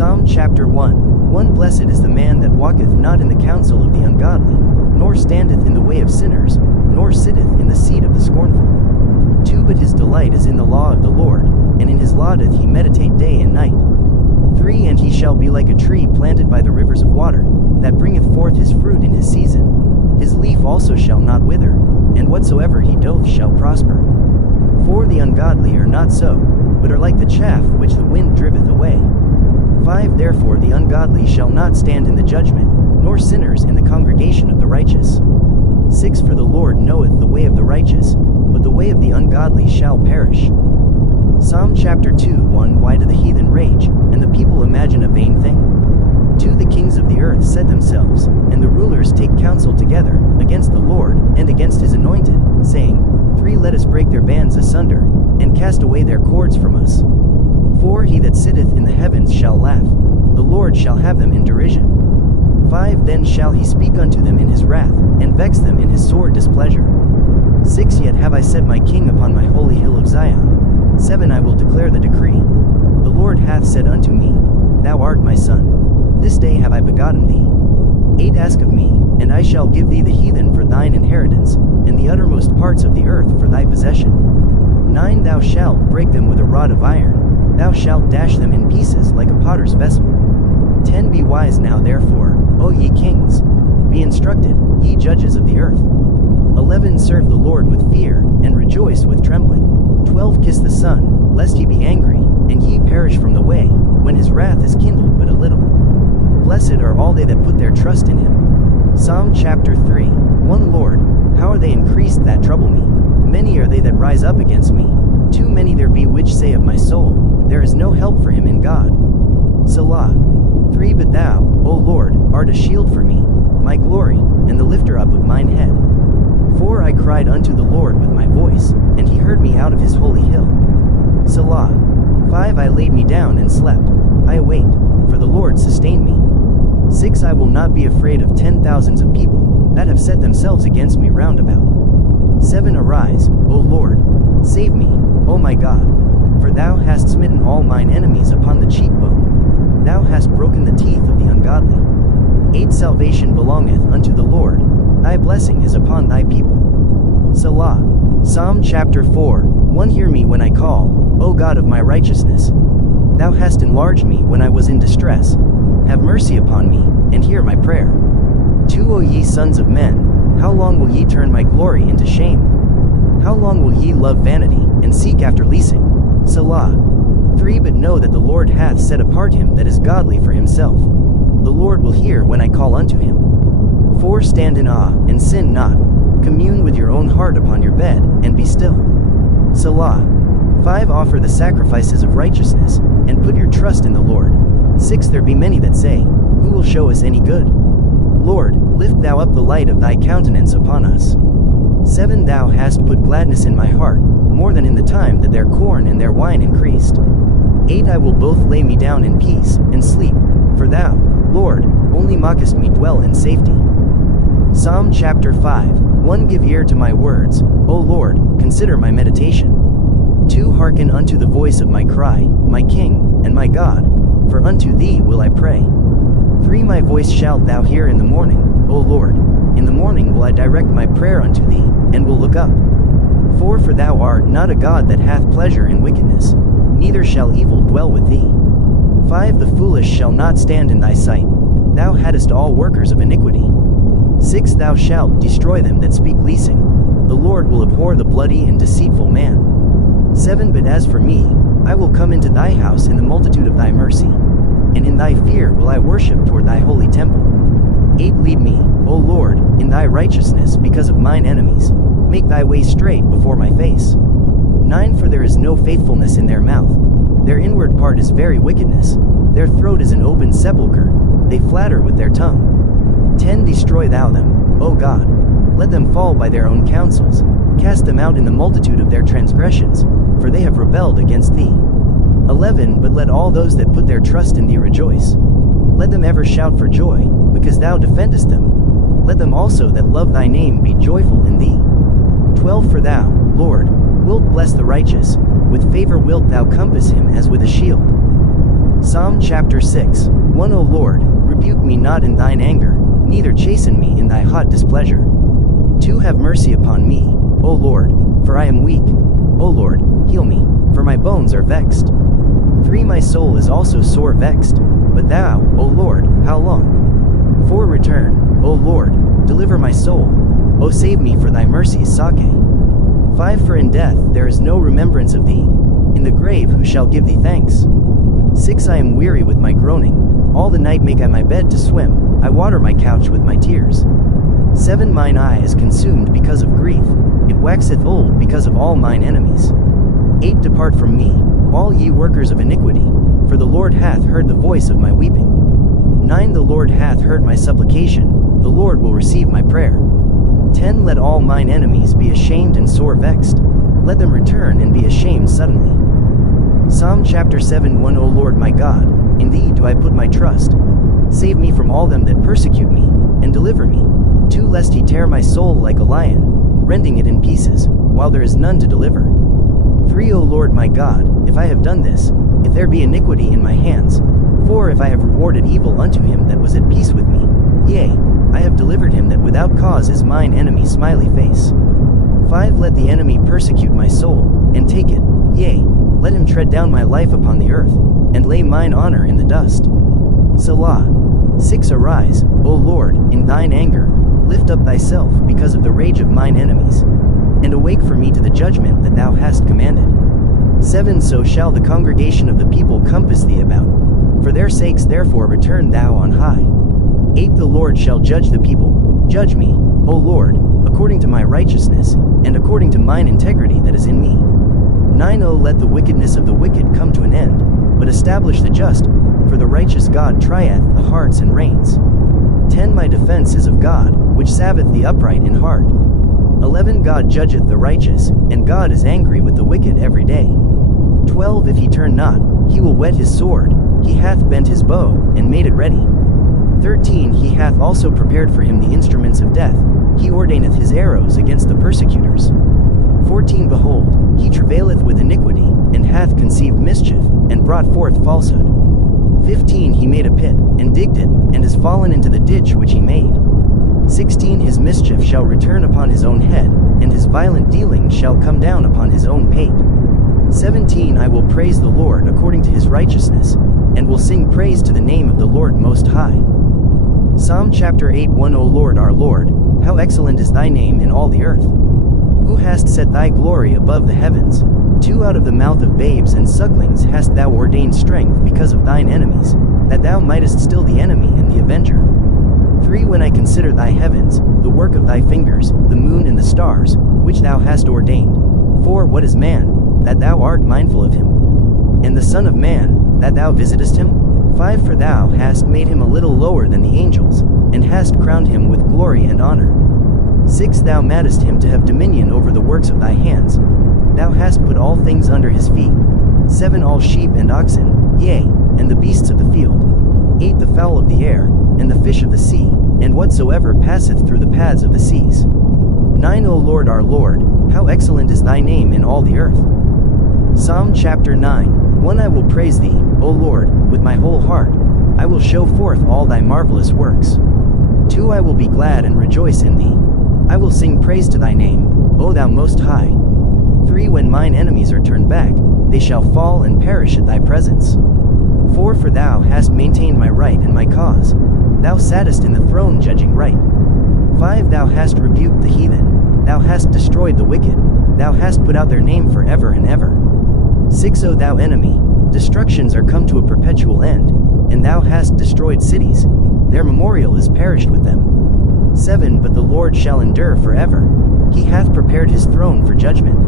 Psalm chapter 1. Blessed is the man that walketh not in the counsel of the ungodly, nor standeth in the way of sinners, nor sitteth in the seat of the scornful. 2. But his delight is in the law of the Lord, and in his law doth he meditate day and night. 3. And he shall be like a tree planted by the rivers of water, that bringeth forth his fruit in his season. His leaf also shall not wither, and whatsoever he doth shall prosper. 4. The ungodly are not so, but are like the chaff which the wind driveth away. 5. Therefore the ungodly shall not stand in the judgment, nor sinners in the congregation of the righteous. 6. For the Lord knoweth the way of the righteous, but the way of the ungodly shall perish. Psalm chapter 2. Why do the heathen rage, and the people imagine a vain thing? 2. The kings of the earth set themselves, and the rulers take counsel together, against the Lord, and against his anointed, saying, 3. Let us break their bands asunder, and cast away their cords from us. 4. He that sitteth in the heavens shall laugh, the Lord shall have them in derision. 5. Then shall he speak unto them in his wrath, and vex them in his sore displeasure. 6. Yet have I set my king upon my holy hill of Zion. 7. I will declare the decree. The Lord hath said unto me, Thou art my son. This day have I begotten thee. 8. Ask of me, and I shall give thee the heathen for thine inheritance, and the uttermost parts of the earth for thy possession. 9. Thou shalt break them with a rod of iron, thou shalt dash them in pieces like a potter's vessel. 10. Be wise now therefore, O ye kings. Be instructed, ye judges of the earth. 11. Serve the Lord with fear, and rejoice with trembling. 12. Kiss the Son, lest he be angry, and ye perish from the way, when his wrath is kindled but a little. Blessed are all they that put their trust in him. Psalm chapter 3. Lord, how are they increased that trouble me? Many are they that rise up against me. Too many there be which say of my soul, There is no help for him in God. Selah. 3. But thou, O Lord, art a shield for me, my glory, and the lifter up of mine head. 4. I cried unto the Lord with my voice, and he heard me out of his holy hill. Selah. 5. I laid me down and slept. I awaked, for the Lord sustained me. 6. I will not be afraid of 10,000s of people, that have set themselves against me round about. 7. Arise, O Lord, save me, O my God, for thou hast smitten all mine enemies upon the cheekbone. Thou hast broken the teeth of the ungodly. 8. Salvation belongeth unto the Lord, thy blessing is upon thy people. Selah. Psalm chapter 4. Hear me when I call, O God of my righteousness. Thou hast enlarged me when I was in distress. Have mercy upon me, and hear my prayer. 2. O ye sons of men, how long will ye turn my glory into shame? How long will ye love vanity, and seek after leasing? Selah. 3. But know that the Lord hath set apart him that is godly for himself. The Lord will hear when I call unto him. 4. Stand in awe, and sin not. Commune with your own heart upon your bed, and be still. Selah. 5. Offer the sacrifices of righteousness, and put your trust in the Lord. 6. There be many that say, Who will show us any good? Lord, lift thou up the light of thy countenance upon us. 7. Thou hast put gladness in my heart, more than in the time that their corn and their wine increased. 8. I will both lay me down in peace, and sleep, for thou, Lord, only makest me dwell in safety. Psalm chapter 5. Give ear to my words, O Lord, consider my meditation. 2. Hearken unto the voice of my cry, my King, and my God, for unto thee will I pray. 3. My voice shalt thou hear in the morning, O Lord, in the morning will I direct my prayer unto thee, and will look up. 4. For thou art not a God that hath pleasure in wickedness, neither shall evil dwell with thee. 5. The foolish shall not stand in thy sight, thou haddest all workers of iniquity. 6. Thou shalt destroy them that speak leasing, the Lord will abhor the bloody and deceitful man. 7. But as for me, I will come into thy house in the multitude of thy mercy, and in thy fear will I worship toward thy holy temple. 8. Lead me, O Lord, in thy righteousness because of mine enemies, make thy way straight before my face. 9. For there is no faithfulness in their mouth, their inward part is very wickedness, their throat is an open sepulchre, they flatter with their tongue. 10. Destroy thou them, O God, let them fall by their own counsels, cast them out in the multitude of their transgressions, for they have rebelled against thee. 11. But let all those that put their trust in thee rejoice. Let them ever shout for joy, because thou defendest them. Let them also that love thy name be joyful in thee. 12. For thou, Lord, wilt bless the righteous, with favor wilt thou compass him as with a shield. Psalm chapter 6. 1 O Lord, rebuke me not in thine anger, neither chasten me in thy hot displeasure. 2 Have mercy upon me, O Lord, for I am weak. O Lord, heal me, for my bones are vexed. 3 My soul is also sore vexed, but thou, O Lord, how long? 4 Return, O Lord, deliver my soul. O save me for thy mercy's sake. 5 For in death there is no remembrance of thee. In the grave who shall give thee thanks? 6 I am weary with my groaning. All the night make I my bed to swim. I water my couch with my tears. 7 Mine eye is consumed because of grief. It waxeth old because of all mine enemies. 8 Depart from me, all ye workers of iniquity, for the Lord hath heard the voice of my weeping. 9 The Lord hath heard my supplication, the Lord will receive my prayer. 10 Let all mine enemies be ashamed and sore vexed. Let them return and be ashamed suddenly. Psalm chapter 7 1 O Lord my God, in thee do I put my trust. Save me from all them that persecute me, and deliver me. 2 Lest he tear my soul like a lion, rending it in pieces, while there is none to deliver. 3 O Lord my God, if I have done this, if there be iniquity in my hands. 4 If I have rewarded evil unto him that was at peace with me, yea, I have delivered him that without cause is mine enemy smiley face. 5 Let the enemy persecute my soul, and take it, yea, let him tread down my life upon the earth, and lay mine honor in the dust. Selah. 6 Arise, O Lord, in thine anger, lift up thyself because of the rage of mine enemies, and awake for me to the judgment that thou hast commanded. 7 So shall the congregation of the people compass thee about. For their sakes therefore return thou on high. 8 The Lord shall judge the people. Judge me, O Lord, according to my righteousness, and according to mine integrity that is in me. 9 O let the wickedness of the wicked come to an end, but establish the just, for the righteous God trieth the hearts and reins. 10 My defense is of God, which salveth the upright in heart. 11 God judgeth the righteous, and God is angry with the wicked every day. 12 If he turn not, he will whet his sword, he hath bent his bow, and made it ready. 13 He hath also prepared for him the instruments of death, he ordaineth his arrows against the persecutors. 14 Behold, he travaileth with iniquity, and hath conceived mischief, and brought forth falsehood. 15 He made a pit, and digged it, and is fallen into the ditch which he made. 16 His mischief shall return upon his own head, and his violent dealing shall come down upon his own pate. 17 I will praise the Lord according to his righteousness, and will sing praise to the name of the Lord Most High. Psalm chapter 8 1 O Lord our Lord, how excellent is thy name in all the earth. Who hast set thy glory above the heavens? 2 Out of the mouth of babes and sucklings hast thou ordained strength because of thine enemies, that thou mightest still the enemy and the avenger. 3 When I consider thy heavens, the work of thy fingers, the moon and the stars, which thou hast ordained. 4 What is man, that thou art mindful of him? And the Son of Man, that thou visitest him? 5 For thou hast made him a little lower than the angels, and hast crowned him with glory and honor. 6 Thou madest him to have dominion over the works of thy hands. Thou hast put all things under his feet. 7 All sheep and oxen, yea, and the beasts of the field. 8 The fowl of the air, and the fish of the sea, and whatsoever passeth through the paths of the seas. 9 O Lord our Lord, how excellent is thy name in all the earth. Psalm chapter 9 1 I will praise thee, O Lord, with my whole heart. I will show forth all thy marvelous works. 2 I will be glad and rejoice in thee. I will sing praise to thy name, O thou Most High. 3 When mine enemies are turned back, they shall fall and perish at thy presence. 4 For thou hast maintained my right and my cause. Thou sattest in the throne judging right. 5 Thou hast rebuked the heathen. Thou hast destroyed the wicked. Thou hast put out their name forever and ever. 6 O thou enemy, destructions are come to a perpetual end, and thou hast destroyed cities. Their memorial is perished with them. 7 But the Lord shall endure forever. He hath prepared his throne for judgment.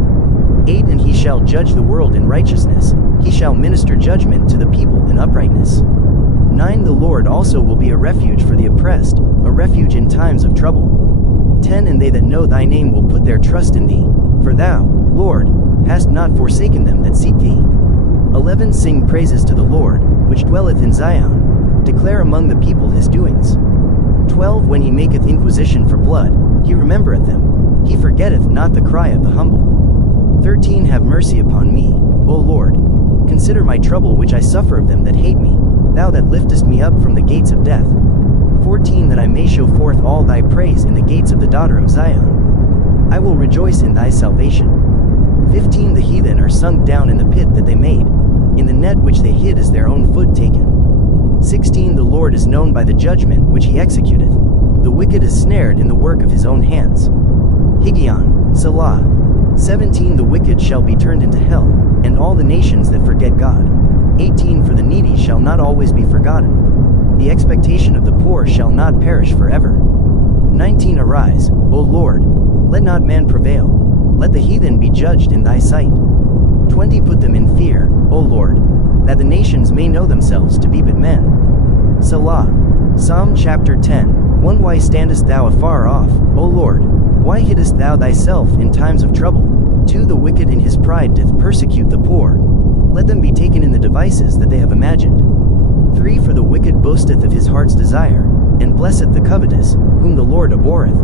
8 And he shall judge the world in righteousness. He shall minister judgment to the people in uprightness. 9 The Lord also will be a refuge for the oppressed, a refuge in times of trouble. 10 And they that know thy name will put their trust in thee, for thou, Lord, hast not forsaken them that seek thee. 11 Sing praises to the Lord, which dwelleth in Zion. Declare among the people his doings. 12 When he maketh inquisition for blood, he remembereth them. He forgetteth not the cry of the humble. 13 Have mercy upon me, O Lord, Consider my trouble which I suffer of them that hate me, thou that liftest me up from the gates of death. 14 That I may show forth all thy praise in the gates of the daughter of Zion. I will rejoice in thy salvation. 15 The heathen are sunk down in the pit that they made, in the net which they hid is their own foot taken. 16 The Lord is known by the judgment which he executeth. The wicked is snared in the work of his own hands. Higgaion, Selah. 17 The wicked shall be turned into hell, and all the nations that forget God. 18 For the needy shall not always be forgotten. The expectation of the poor shall not perish forever. 19 Arise, O Lord, let not man prevail, let the heathen be judged in thy sight. 20 Put them in fear, O Lord, that the nations may know themselves to be but men. Selah. Psalm chapter 10, 1 Why standest thou afar off, O Lord? Why hiddest thou thyself in times of trouble? 2 The wicked in his pride doth persecute the poor. Let them be taken in the devices that they have imagined. 3 For the wicked boasteth of his heart's desire, and blesseth the covetous, whom the Lord abhorreth.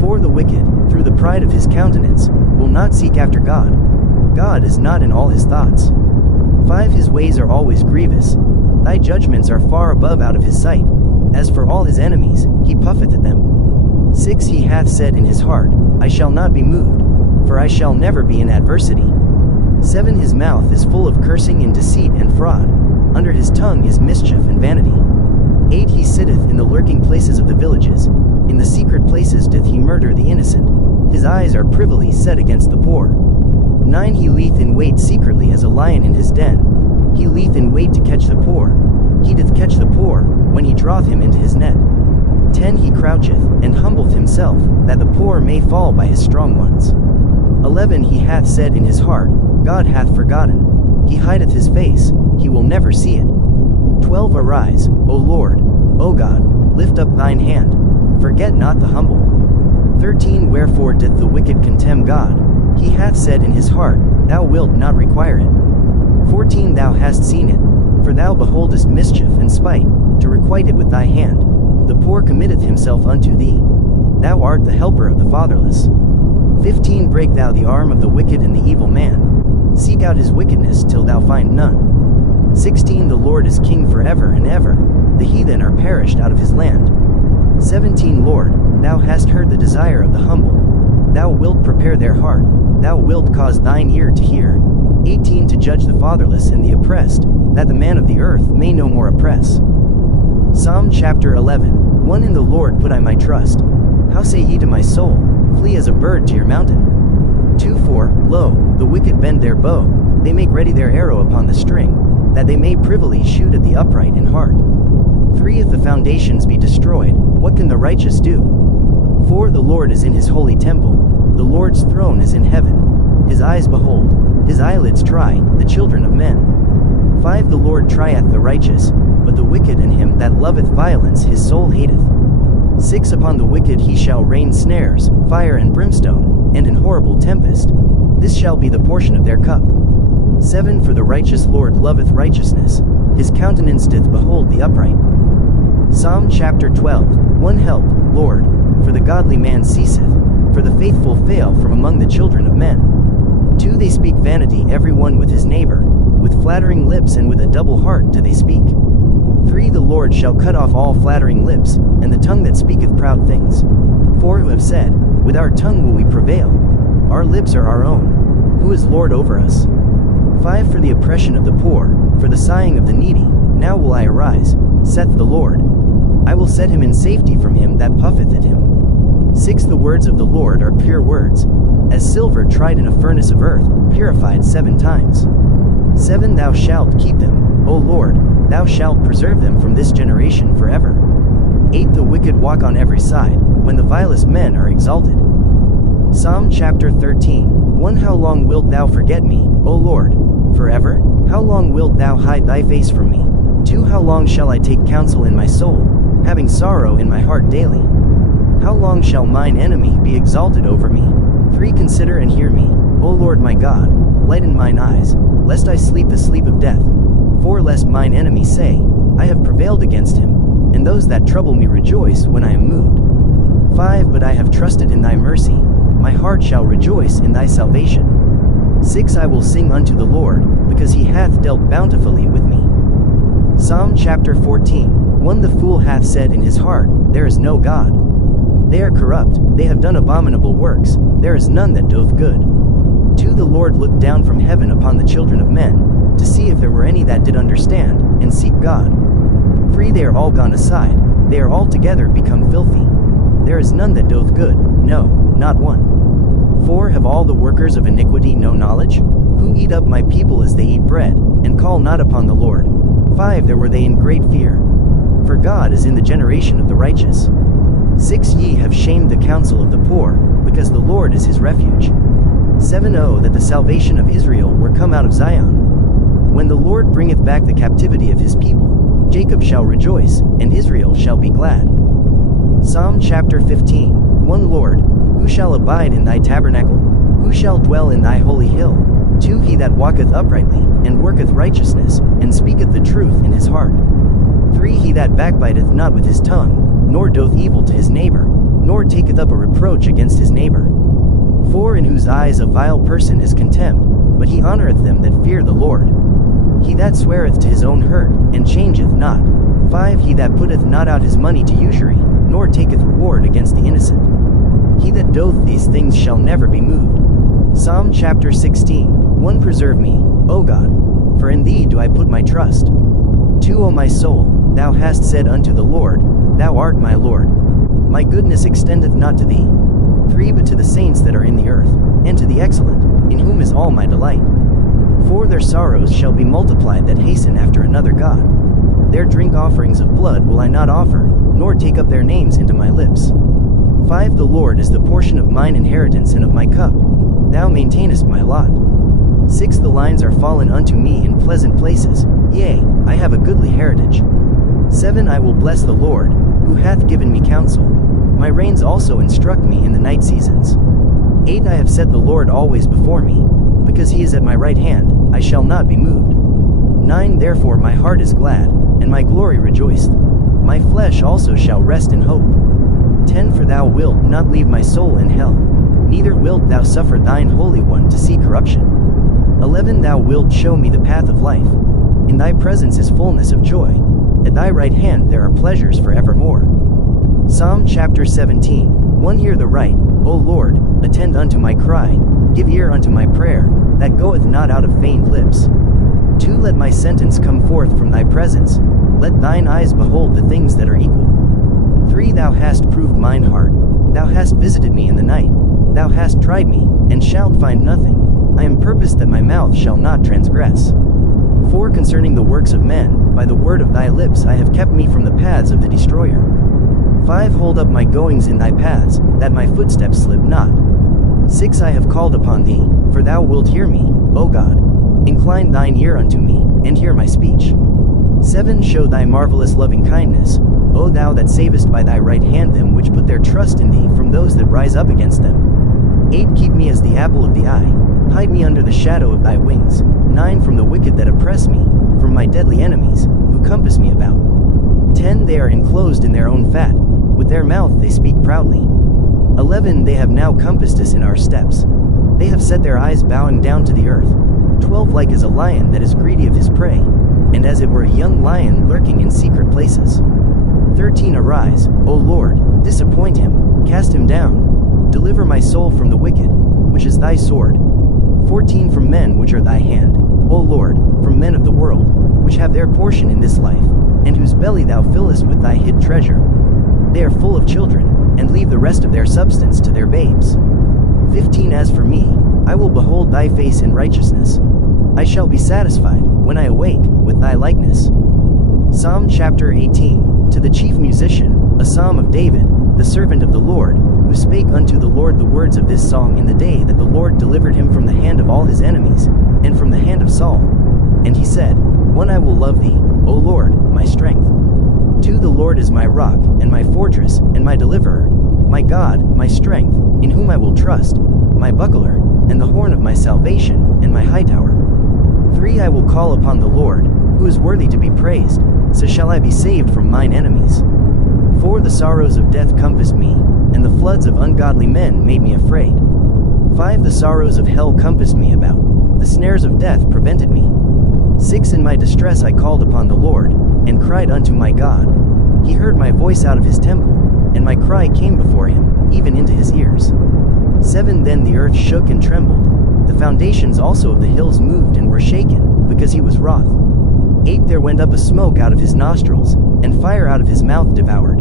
4 The wicked, through the pride of his countenance, will not seek after God. God is not in all his thoughts. 5 His ways are always grievous. Thy judgments are far above out of his sight. As for all his enemies, he puffeth at them. 6 He hath said in his heart, I shall not be moved, for I shall never be in adversity. 7 His mouth is full of cursing and deceit and fraud. Under his tongue is mischief and vanity. 8 He sitteth in the lurking places of the villages. In the secret places doth he murder the innocent. His eyes are privily set against the poor. 9 He lieth in wait secretly as a lion in his den. He lieth in wait to catch the poor. He doth catch the poor, when he draweth him into his net. 10 He croucheth, and humbleth himself, that the poor may fall by his strong ones. 11 He hath said in his heart, God hath forgotten. He hideth his face, he will never see it. 12 Arise, O Lord, O God, lift up thine hand, forget not the humble. 13 Wherefore doth the wicked contemn God? He hath said in his heart, Thou wilt not require it. 14 Thou hast seen it, for thou beholdest mischief and spite, to requite it with thy hand. The poor committeth himself unto thee. Thou art the helper of the fatherless. 15 Break thou the arm of the wicked and the evil man. Seek out his wickedness till thou find none. 16 The Lord is king forever and ever. The heathen are perished out of his land. 17 Lord, thou hast heard the desire of the humble. Thou wilt prepare their heart. Thou wilt cause thine ear to hear. 18 To judge the fatherless and the oppressed, that the man of the earth may no more oppress. Psalm chapter 11, 1 In the Lord put I my trust. How say ye to my soul, Flee as a bird to your mountain? 2 For, lo, the wicked bend their bow, they make ready their arrow upon the string, that they may privily shoot at the upright in heart. 3 If the foundations be destroyed, what can the righteous do? 4 The Lord is in his holy temple, the Lord's throne is in heaven. His eyes behold, his eyelids try, the children of men. 5 The Lord trieth the righteous, but the wicked and him that loveth violence his soul hateth. 6 Upon the wicked he shall rain snares, fire and brimstone, and an horrible tempest. This shall be the portion of their cup. 7 For the righteous Lord loveth righteousness, his countenance doth behold the upright. Psalm chapter 12, 1 Help, Lord, for the godly man ceaseth, for the faithful fail from among the children of men. 2 They speak vanity every one with his neighbor, with flattering lips and with a double heart do they speak. 3 The Lord shall cut off all flattering lips, and the tongue that speaketh proud things. 4 Who have said, With our tongue will we prevail. Our lips are our own. Who is Lord over us? 5 For the oppression of the poor, for the sighing of the needy, now will I arise, saith the Lord. I will set him in safety from him that puffeth at him. 6 The words of the Lord are pure words, as silver tried in a furnace of earth, purified 7 times. 7 Thou shalt keep them, O Lord, thou shalt preserve them from this generation forever. 8 The wicked walk on every side, when the vilest men are exalted. Psalm chapter 13, 1 How long wilt thou forget me, O Lord? Forever? How long wilt thou hide thy face from me? 2 How long shall I take counsel in my soul, having sorrow in my heart daily? How long shall mine enemy be exalted over me? 3 Consider and hear me, O Lord my God, lighten mine eyes, lest I sleep the sleep of death. 4 Lest mine enemy say, I have prevailed against him, and those that trouble me rejoice when I am moved. 5 But I have trusted in thy mercy, my heart shall rejoice in thy salvation. 6 I will sing unto the Lord, because he hath dealt bountifully with me. Psalm chapter 14. 1 The fool hath said in his heart, There is no God. They are corrupt, they have done abominable works, there is none that doth good. 2 The Lord looked down from heaven upon the children of men, to see if there were any that did understand, and seek God. 3 They are all gone aside, they are altogether become filthy. There is none that doth good, no, not one. 4 Have all the workers of iniquity no knowledge? Who eat up my people as they eat bread, and call not upon the Lord. 5 There were they in great fear. For God is in the generation of the righteous. 6 Ye have shamed the counsel of the poor, because the Lord is his refuge. 7 Oh that the salvation of Israel were come out of Zion. When the Lord bringeth back the captivity of his people, Jacob shall rejoice, and Israel shall be glad. Psalm chapter 15. 1 Lord, who shall abide in thy tabernacle? Who shall dwell in thy holy hill? 2 He that walketh uprightly, and worketh righteousness, and speaketh the truth in his heart. 3 He that backbiteth not with his tongue, nor doth evil to his neighbor, nor taketh up a reproach against his neighbor. 4 In whose eyes a vile person is contemned, but he honoureth them that fear the Lord. He that sweareth to his own hurt, and changeth not. 5 He that putteth not out his money to usury, nor taketh reward against the innocent. He that doth these things shall never be moved. Psalm chapter 16. 1 Preserve me, O God, for in thee do I put my trust. 2 O my soul, thou hast said unto the Lord, Thou art my Lord. My goodness extendeth not to thee. 3 But to the saints that are in the earth, and to the excellent, in whom is all my delight. 4 Their sorrows shall be multiplied that hasten after another God. Their drink offerings of blood will I not offer, nor take up their names into my lips. 5 The Lord is the portion of mine inheritance and of my cup. Thou maintainest my lot. 6 The lines are fallen unto me in pleasant places, yea, I have a goodly heritage. 7 I will bless the Lord, who hath given me counsel. My reins also instruct me in the night seasons. 8 I have set the Lord always before me, because he is at my right hand, I shall not be moved. 9 Therefore my heart is glad, and my glory rejoiceth. My flesh also shall rest in hope. 10 For thou wilt not leave my soul in hell, neither wilt thou suffer thine Holy One to see corruption. 11 Thou wilt show me the path of life. In thy presence is fullness of joy. At thy right hand there are pleasures for evermore. Psalm chapter 17. 1 Hear the right, O Lord, attend unto my cry, give ear unto my prayer, that goeth not out of feigned lips. 2 Let my sentence come forth from thy presence, let thine eyes behold the things that are equal. 3 Thou hast proved mine heart, thou hast visited me in the night, thou hast tried me, and shalt find nothing. I am purposed that my mouth shall not transgress. 4 Concerning the works of men, by the word of thy lips I have kept me from the paths of the destroyer. 5 Hold up my goings in thy paths, that my footsteps slip not. 6 I have called upon thee, for thou wilt hear me, O God. Incline thine ear unto me, and hear my speech. 7 Show thy marvelous loving kindness, O thou that savest by thy right hand them which put their trust in thee from those that rise up against them. 8 Keep me as the apple of the eye, hide me under the shadow of thy wings. 9 From the wicked that oppress me, from my deadly enemies, who compass me about. 10 They are enclosed in their own fat, with their mouth they speak proudly. 11 They have now compassed us in our steps. They have set their eyes bowing down to the earth. 12 Like as a lion that is greedy of his prey, and as it were a young lion lurking in secret places. 13 Arise, O Lord, disappoint him, cast him down. Deliver my soul from the wicked, which is thy sword. 14 From men which are thy hand, O Lord, from men of the world, which have their portion in this life, and whose belly thou fillest with thy hid treasure. They are full of children, and leave the rest of their substance to their babes. 15 As for me, I will behold thy face in righteousness. I shall be satisfied, when I awake, with thy likeness. Psalm chapter 18. To the chief musician, a psalm of David, the servant of the Lord, who spake unto the Lord the words of this song in the day that the Lord delivered him from the hand of all his enemies, and from the hand of Saul. And he said, 1 I will love thee, O Lord, my strength. 2 The Lord is my rock, and my fortress, and my deliverer, my God, my strength, in whom I will trust, my buckler, and the horn of my salvation, and my high tower. 3 I will call upon the Lord, who is worthy to be praised, so shall I be saved from mine enemies. 4 The sorrows of death compassed me, and the floods of ungodly men made me afraid. 5 The sorrows of hell compassed me about, The snares of death prevented me. 6 In my distress I called upon the Lord, and cried unto my God. He heard my voice out of his temple, and my cry came before him, even into his ears. 7 Then the earth shook and trembled. The foundations also of the hills moved and were shaken, because he was wroth. 8 There went up a smoke out of his nostrils, and fire out of his mouth devoured.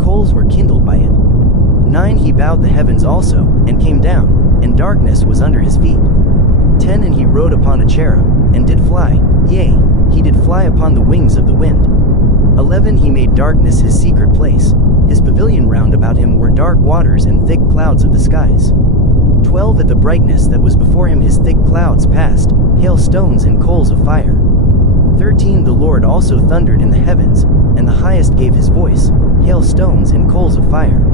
Coals were kindled by it. 9 He bowed the heavens also, and came down, and darkness was under his feet. 10 And he rode upon a cherub, and did fly, yea, he did fly upon the wings of the wind. 11 He made darkness his secret place. His pavilion round about him were dark waters and thick clouds of the skies. 12 At the brightness that was before him his thick clouds passed, hailstones and coals of fire. 13 The Lord also thundered in the heavens, and the highest gave his voice, hailstones and coals of fire.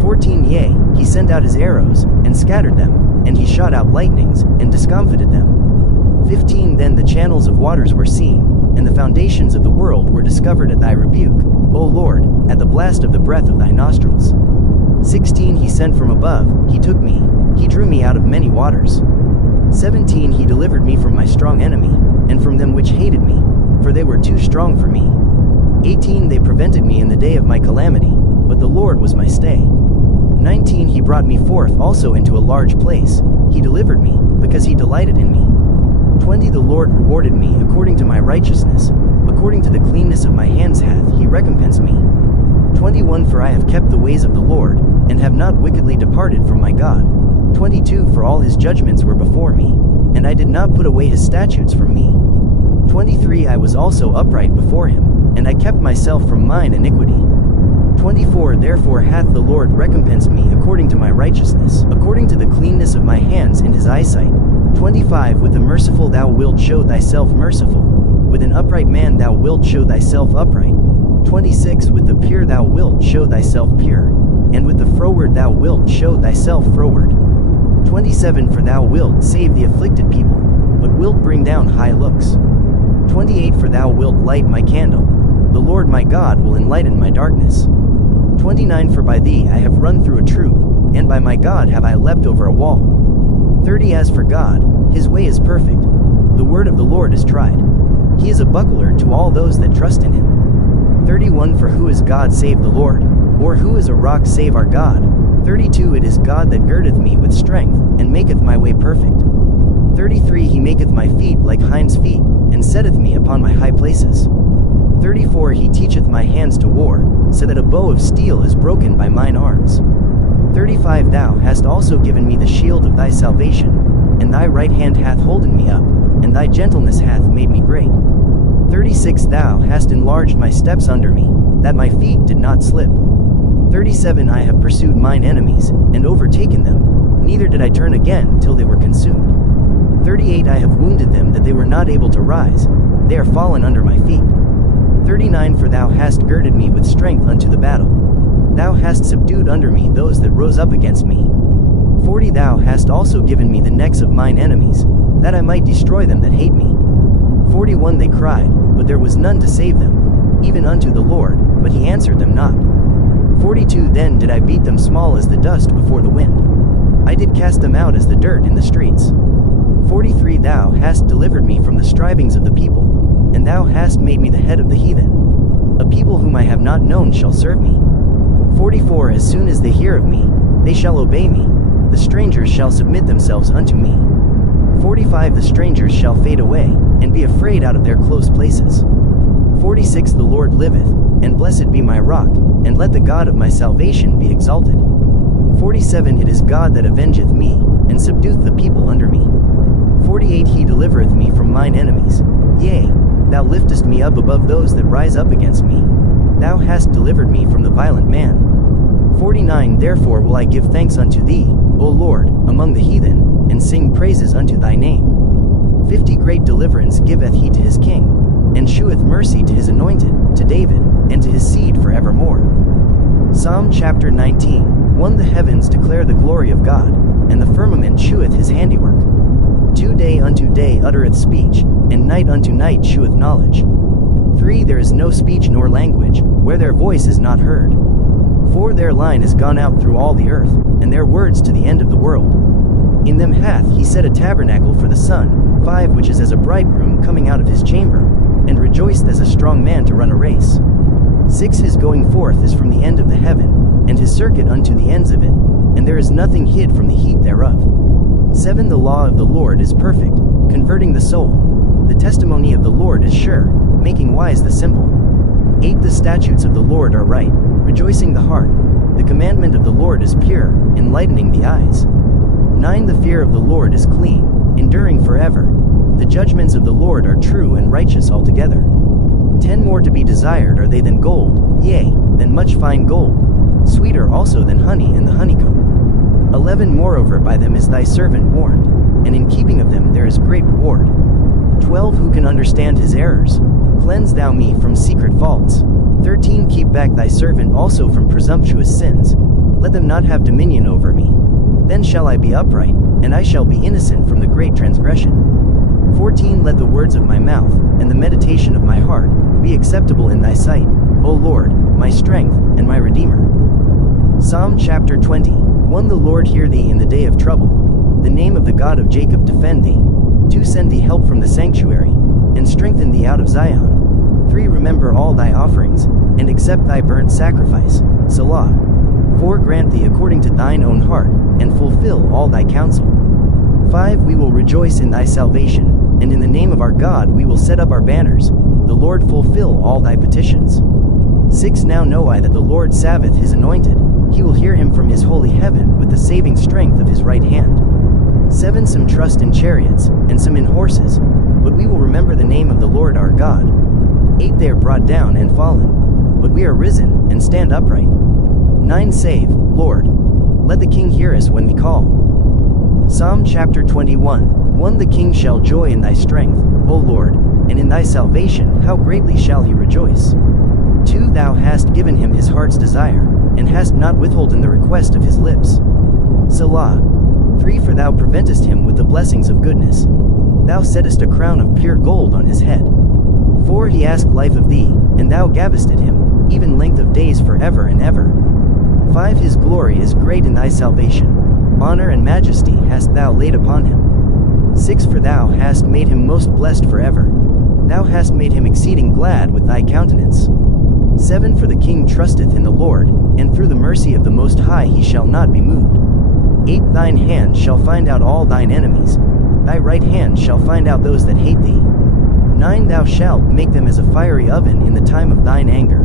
14 Yea, he sent out his arrows, and scattered them, and he shot out lightnings, and discomfited them. 15 Then the channels of waters were seen, and the foundations of the world were discovered at thy rebuke, O Lord, at the blast of the breath of thy nostrils. 16 He sent from above, he took me, he drew me out of many waters. 17 He delivered me from my strong enemy, and from them which hated me, for they were too strong for me. 18 They prevented me in the day of my calamity, but the Lord was my stay. 19 He brought me forth also into a large place, he delivered me, because he delighted in me. 20 The Lord rewarded me according to my righteousness, according to the cleanness of my hands hath he recompensed me. 21 For I have kept the ways of the Lord, and have not wickedly departed from my God. 22 For all his judgments were before me, and I did not put away his statutes from me. 23 I was also upright before him, and I kept myself from mine iniquity. 24 Therefore hath the Lord recompensed me according to my righteousness, according to the cleanness of my hands in his eyesight. 25 With the merciful thou wilt show thyself merciful, with an upright man thou wilt show thyself upright. 26 With the pure thou wilt show thyself pure, and with the froward thou wilt show thyself froward. 27 For thou wilt save the afflicted people, but wilt bring down high looks. 28 For thou wilt light my candle, the Lord my God will enlighten my darkness. 29 For by thee I have run through a troop, and by my God have I leapt over a wall. 30 As for God, his way is perfect, the word of the Lord is tried. He is a buckler to all those that trust in him. 31 For who is God save the Lord? Or who is a rock save our God? 32 It is God that girdeth me with strength, and maketh my way perfect. 33 He maketh my feet like hinds' feet, and setteth me upon my high places. 34 He teacheth my hands to war, so that a bow of steel is broken by mine arms. 35 Thou hast also given me the shield of thy salvation, and thy right hand hath holden me up, and thy gentleness hath made me great. 36 Thou hast enlarged my steps under me, that my feet did not slip. 37 I have pursued mine enemies, and overtaken them, neither did I turn again till they were consumed. 38 I have wounded them that they were not able to rise, they are fallen under my feet. 39 For thou hast girded me with strength unto the battle, thou hast subdued under me those that rose up against me. 40 Thou hast also given me the necks of mine enemies, that I might destroy them that hate me. 41 They cried, but there was none to save them, even unto the Lord, but he answered them not. 42 Then did I beat them small as the dust before the wind, I did cast them out as the dirt in the streets. 43 Thou hast delivered me from the strivings of the people, and thou hast made me the head of the heathen. A people whom I have not known shall serve me. 44 As soon as they hear of me, they shall obey me, the strangers shall submit themselves unto me. 45 The strangers shall fade away, and be afraid out of their close places. 46 The Lord liveth, and blessed be my rock, and let the God of my salvation be exalted. 47 It is God that avengeth me, and subdueth the people under me. 48 He delivereth me from mine enemies, yea, thou liftest me up above those that rise up against me. Thou hast delivered me from the violent man. 49 Therefore will I give thanks unto thee, O Lord, among the heathen, and sing praises unto thy name. 50 Great deliverance giveth he to his king, and sheweth mercy to his anointed, to David, and to his seed forevermore. Psalm chapter 19. 1 The heavens declare the glory of God, and the firmament sheweth his handiwork. 2 Day unto day uttereth speech, and night unto night sheweth knowledge. 3 There is no speech nor language, where their voice is not heard. 4 Their line is gone out through all the earth, and their words to the end of the world. In them hath he set a tabernacle for the sun. 5 Which is as a bridegroom coming out of his chamber, and rejoiced as a strong man to run a race. 6 His going forth is from the end of the heaven, and his circuit unto the ends of it, and there is nothing hid from the heat thereof. 7 The law of the Lord is perfect, converting the soul. The testimony of the Lord is sure, making wise the simple. 8 The statutes of the Lord are right, rejoicing the heart. The commandment of the Lord is pure, enlightening the eyes. 9 The fear of the Lord is clean, enduring forever. The judgments of the Lord are true and righteous altogether. 10 More to be desired are they than gold, yea, than much fine gold, sweeter also than honey and the honeycomb. 11 Moreover by them is thy servant warned, and in keeping of them there is great reward. 12 Who can understand his errors? Cleanse thou me from secret faults. 13 Keep back thy servant also from presumptuous sins. Let them not have dominion over me. Then shall I be upright, and I shall be innocent from the great transgression. 14 Let the words of my mouth, and the meditation of my heart, be acceptable in thy sight, O Lord, my strength, and my Redeemer. Psalm chapter 20. 1 The Lord hear thee in the day of trouble. The name of the God of Jacob defend thee. 2 Send thee help from the sanctuary, and strengthen thee out of Zion. 3 Remember all thy offerings, and accept thy burnt sacrifice. Selah. 4 Grant thee according to thine own heart, and fulfill all thy counsel. 5 We will rejoice in thy salvation, and in the name of our God we will set up our banners. The Lord fulfill all thy petitions. 6 Now know I that the Lord saveth his anointed. He will hear him from his holy heaven with the saving strength of his right hand. 7 Some trust in chariots, and some in horses, but we will remember the name of the Lord our God. 8 They are brought down and fallen, but we are risen, and stand upright. 9 Save, Lord. Let the King hear us when we call. Psalm chapter 21. 1 The king shall joy in thy strength, O Lord, and in thy salvation how greatly shall he rejoice. 2 Thou hast given him his heart's desire, and hast not withholden the request of his lips. Selah. 3 For thou preventest him with the blessings of goodness. Thou settest a crown of pure gold on his head. 4 He asked life of thee, and thou gavest it him, even length of days forever and ever. 5 His glory is great in thy salvation. Honor and majesty hast thou laid upon him. 6 For thou hast made him most blessed forever. Thou hast made him exceeding glad with thy countenance. 7 For the king trusteth in the Lord, and through the mercy of the Most High he shall not be moved. 8 Thine hand shall find out all thine enemies. Thy right hand shall find out those that hate thee. 9 Thou shalt make them as a fiery oven in the time of thine anger.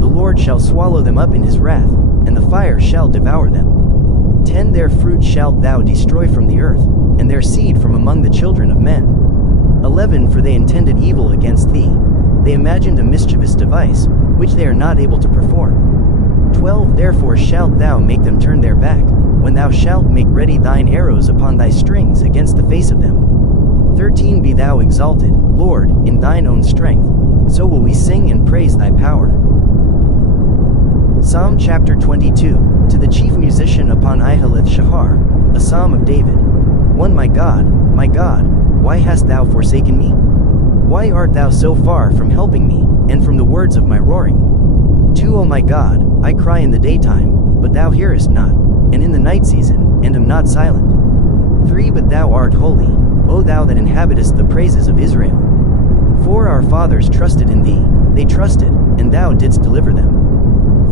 The Lord shall swallow them up in his wrath, and the fire shall devour them. 10 Their fruit shalt thou destroy from the earth, and their seed from among the children of men. 11 For they intended evil against thee. They imagined a mischievous device, which they are not able to perform. 12 Therefore shalt thou make them turn their back, when thou shalt make ready thine arrows upon thy strings against the face of them. 13 Be thou exalted, Lord, in thine own strength, so will we sing and praise thy power. Psalm chapter 22. To the chief musician upon Ihaleth Shahar, a psalm of David. 1 My God, why hast thou forsaken me? Why art thou so far from helping me, and from the words of my roaring? 2 O my God, I cry in the daytime, but thou hearest not, and in the night season, and am not silent. 3 But thou art holy, O thou that inhabitest the praises of Israel. 4 Our fathers trusted in thee, they trusted, and thou didst deliver them.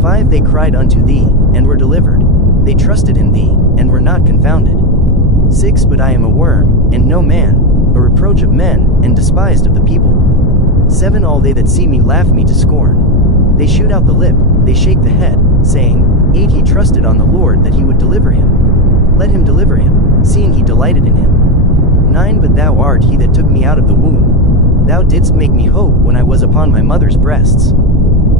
5 They cried unto thee, and were delivered. They trusted in thee, and were not confounded. 6 But I am a worm, and no man, a reproach of men, and despised of the people. 7 All they that see me laugh me to scorn. They shoot out the lip, they shake the head, saying, 8 He trusted on the Lord that he would deliver him. Let him deliver him, seeing he delighted in him. 9 But thou art he that took me out of the womb. Thou didst make me hope when I was upon my mother's breasts.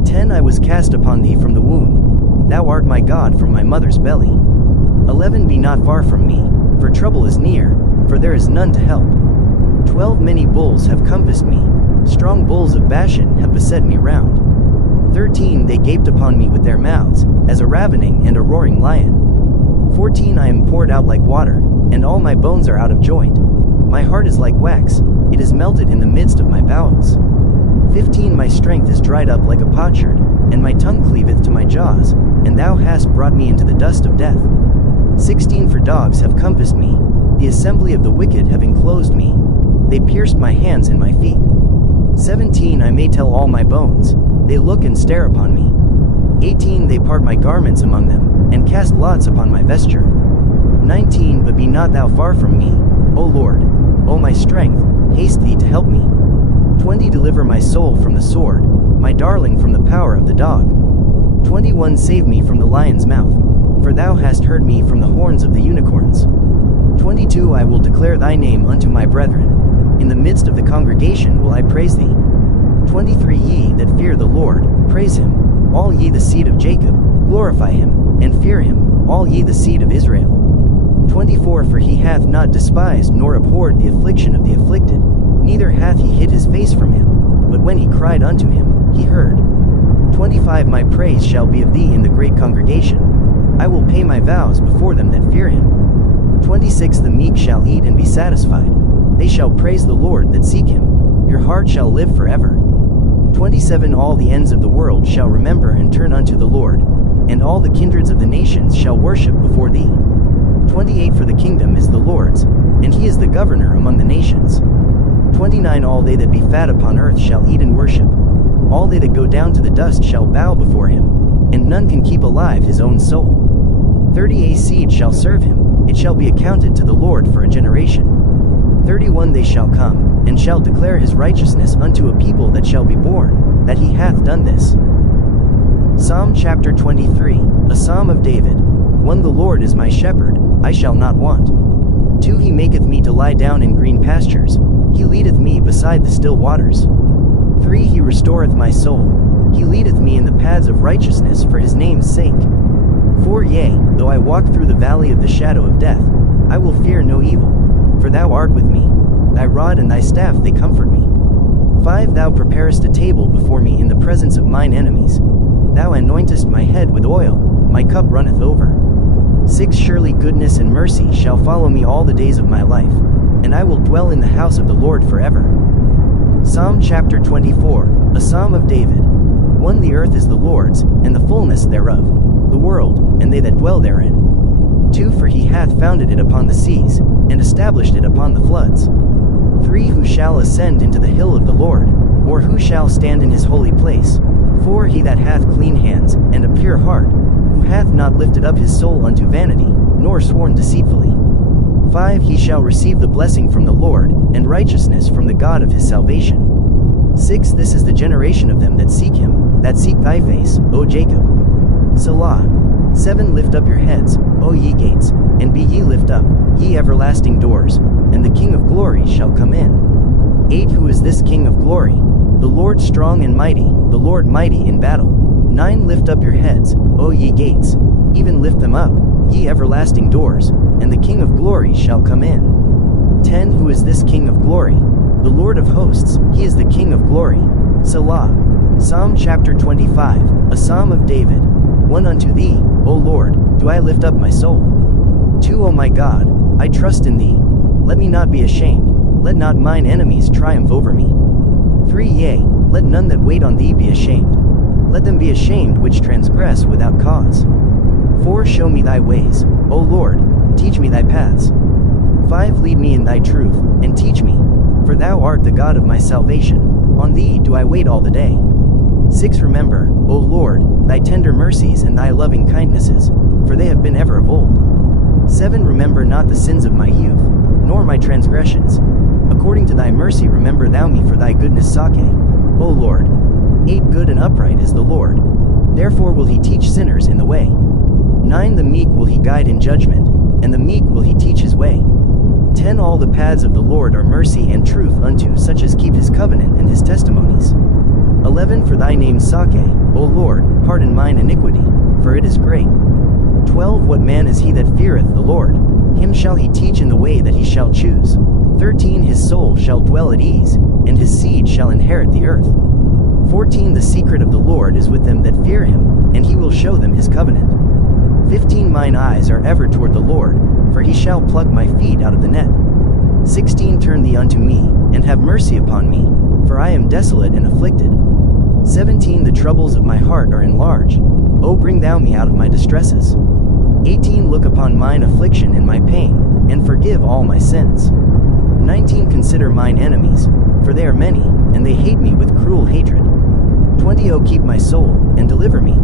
10 I was cast upon thee from the womb. Thou art my God from my mother's belly. 11 Be not far from me, for trouble is near, for there is none to help. 12 Many bulls have compassed me, strong bulls of Bashan have beset me round. 13 They gaped upon me with their mouths, as a ravening and a roaring lion. 14 I am poured out like water, and all my bones are out of joint. My heart is like wax, it is melted in the midst of my bowels. 15 My strength is dried up like a potsherd, and my tongue cleaveth to my jaws, and thou hast brought me into the dust of death. 16 For dogs have compassed me, The assembly of the wicked have enclosed me. They pierced my hands and my feet. 17 I may tell all my bones. They look and stare upon me. 18 They part my garments among them, and cast lots upon my vesture. 19 But be not thou far from me, O Lord. O my strength, haste thee to help me. 20 Deliver my soul from the sword, my darling from the power of the dog. 21 Save me from the lion's mouth, for thou hast heard me from the horns of the unicorns. 22 I will declare thy name unto my brethren. In the midst of the congregation will I praise thee. 23 Ye that fear the Lord, praise him. All ye the seed of Jacob, glorify him, and fear him, all ye the seed of Israel. 24 For he hath not despised nor abhorred the affliction of the afflicted, neither hath he hid his face from him, but when he cried unto him, he heard. 25 My praise shall be of thee in the great congregation. I will pay my vows before them that fear him. 26 The meek shall eat and be satisfied. They shall praise the Lord that seek him. Your heart shall live forever. 27 All the ends of the world shall remember and turn unto the Lord, and all the kindreds of the nations shall worship before thee. 28 For the kingdom is the Lord's, and he is the governor among the nations. 29 All they that be fat upon earth shall eat and worship. All they that go down to the dust shall bow before him, and none can keep alive his own soul. 30 A seed shall serve him, it shall be accounted to the Lord for a generation. 31 They shall come, and shall declare his righteousness unto a people that shall be born, that he hath done this. Psalm chapter 23, a psalm of David. 1 The Lord is my shepherd, I shall not want. 2 He maketh me to lie down in green pastures, he leadeth me beside the still waters. 3 He restoreth my soul, he leadeth me in the paths of righteousness for his name's sake. 4 Yea, though I walk through the valley of the shadow of death, I will fear no evil, for thou art with me. Thy rod and thy staff they comfort me. 5 Thou preparest a table before me in the presence of mine enemies. Thou anointest my head with oil, my cup runneth over. 6 Surely goodness and mercy shall follow me all the days of my life, and I will dwell in the house of the Lord forever. Psalm chapter 24, a psalm of David. 1 The earth is the Lord's, and the fullness thereof, the world, and they that dwell therein. 2 For he hath founded it upon the seas, and established it upon the floods. 3 Who shall ascend into the hill of the Lord, or who shall stand in his holy place? 4 He that hath clean hands, and a pure heart, who hath not lifted up his soul unto vanity, nor sworn deceitfully. 5 He shall receive the blessing from the Lord, and righteousness from the God of his salvation. 6 This is the generation of them that seek him, that seek thy face, O Jacob. Selah. 7 Lift up your heads, O ye gates, and be ye lift up, ye everlasting doors, and the King of glory shall come in. 8 Who is this King of glory? The Lord strong and mighty, the Lord mighty in battle. 9 Lift up your heads, O ye gates, even lift them up, ye everlasting doors, and the King of glory shall come in. 10 Who is this King of glory? The Lord of hosts, he is the King of glory. Selah. Psalm chapter 25, a psalm of David. 1 Unto thee, O Lord, do I lift up my soul. 2 O my God, I trust in thee. Let me not be ashamed, let not mine enemies triumph over me. 3 Yea, let none that wait on thee be ashamed. Let them be ashamed which transgress without cause. 4 Show me thy ways, O Lord, teach me thy paths. 5 Lead me in thy truth, and teach me, for thou art the God of my salvation, on thee do I wait all the day. 6 Remember, O Lord, thy tender mercies and thy loving kindnesses, for they have been ever of old. 7 Remember not the sins of my youth, nor my transgressions. According to thy mercy remember thou me for thy goodness sake, O Lord. 8 Good and upright is the Lord, therefore will he teach sinners in the way. 9 The meek will he guide in judgment, and the meek will he teach his way. 10 All the paths of the Lord are mercy and truth unto such as keep his covenant and his testimonies. 11 For thy name's sake, O Lord, pardon mine iniquity, for it is great. 12 What man is he that feareth the Lord? Him shall he teach in the way that he shall choose. 13 His soul shall dwell at ease, and his seed shall inherit the earth. 14 The secret of the Lord is with them that fear him, and he will show them his covenant. 15 Mine eyes are ever toward the Lord, for he shall pluck my feet out of the net. 16 Turn thee unto me, and have mercy upon me, for I am desolate and afflicted. 17 The troubles of my heart are enlarged, O bring thou me out of my distresses. 18 Look upon mine affliction and my pain, and forgive all my sins. 19 Consider mine enemies, for they are many, and they hate me with cruel hatred. 20 O keep my soul, and deliver me.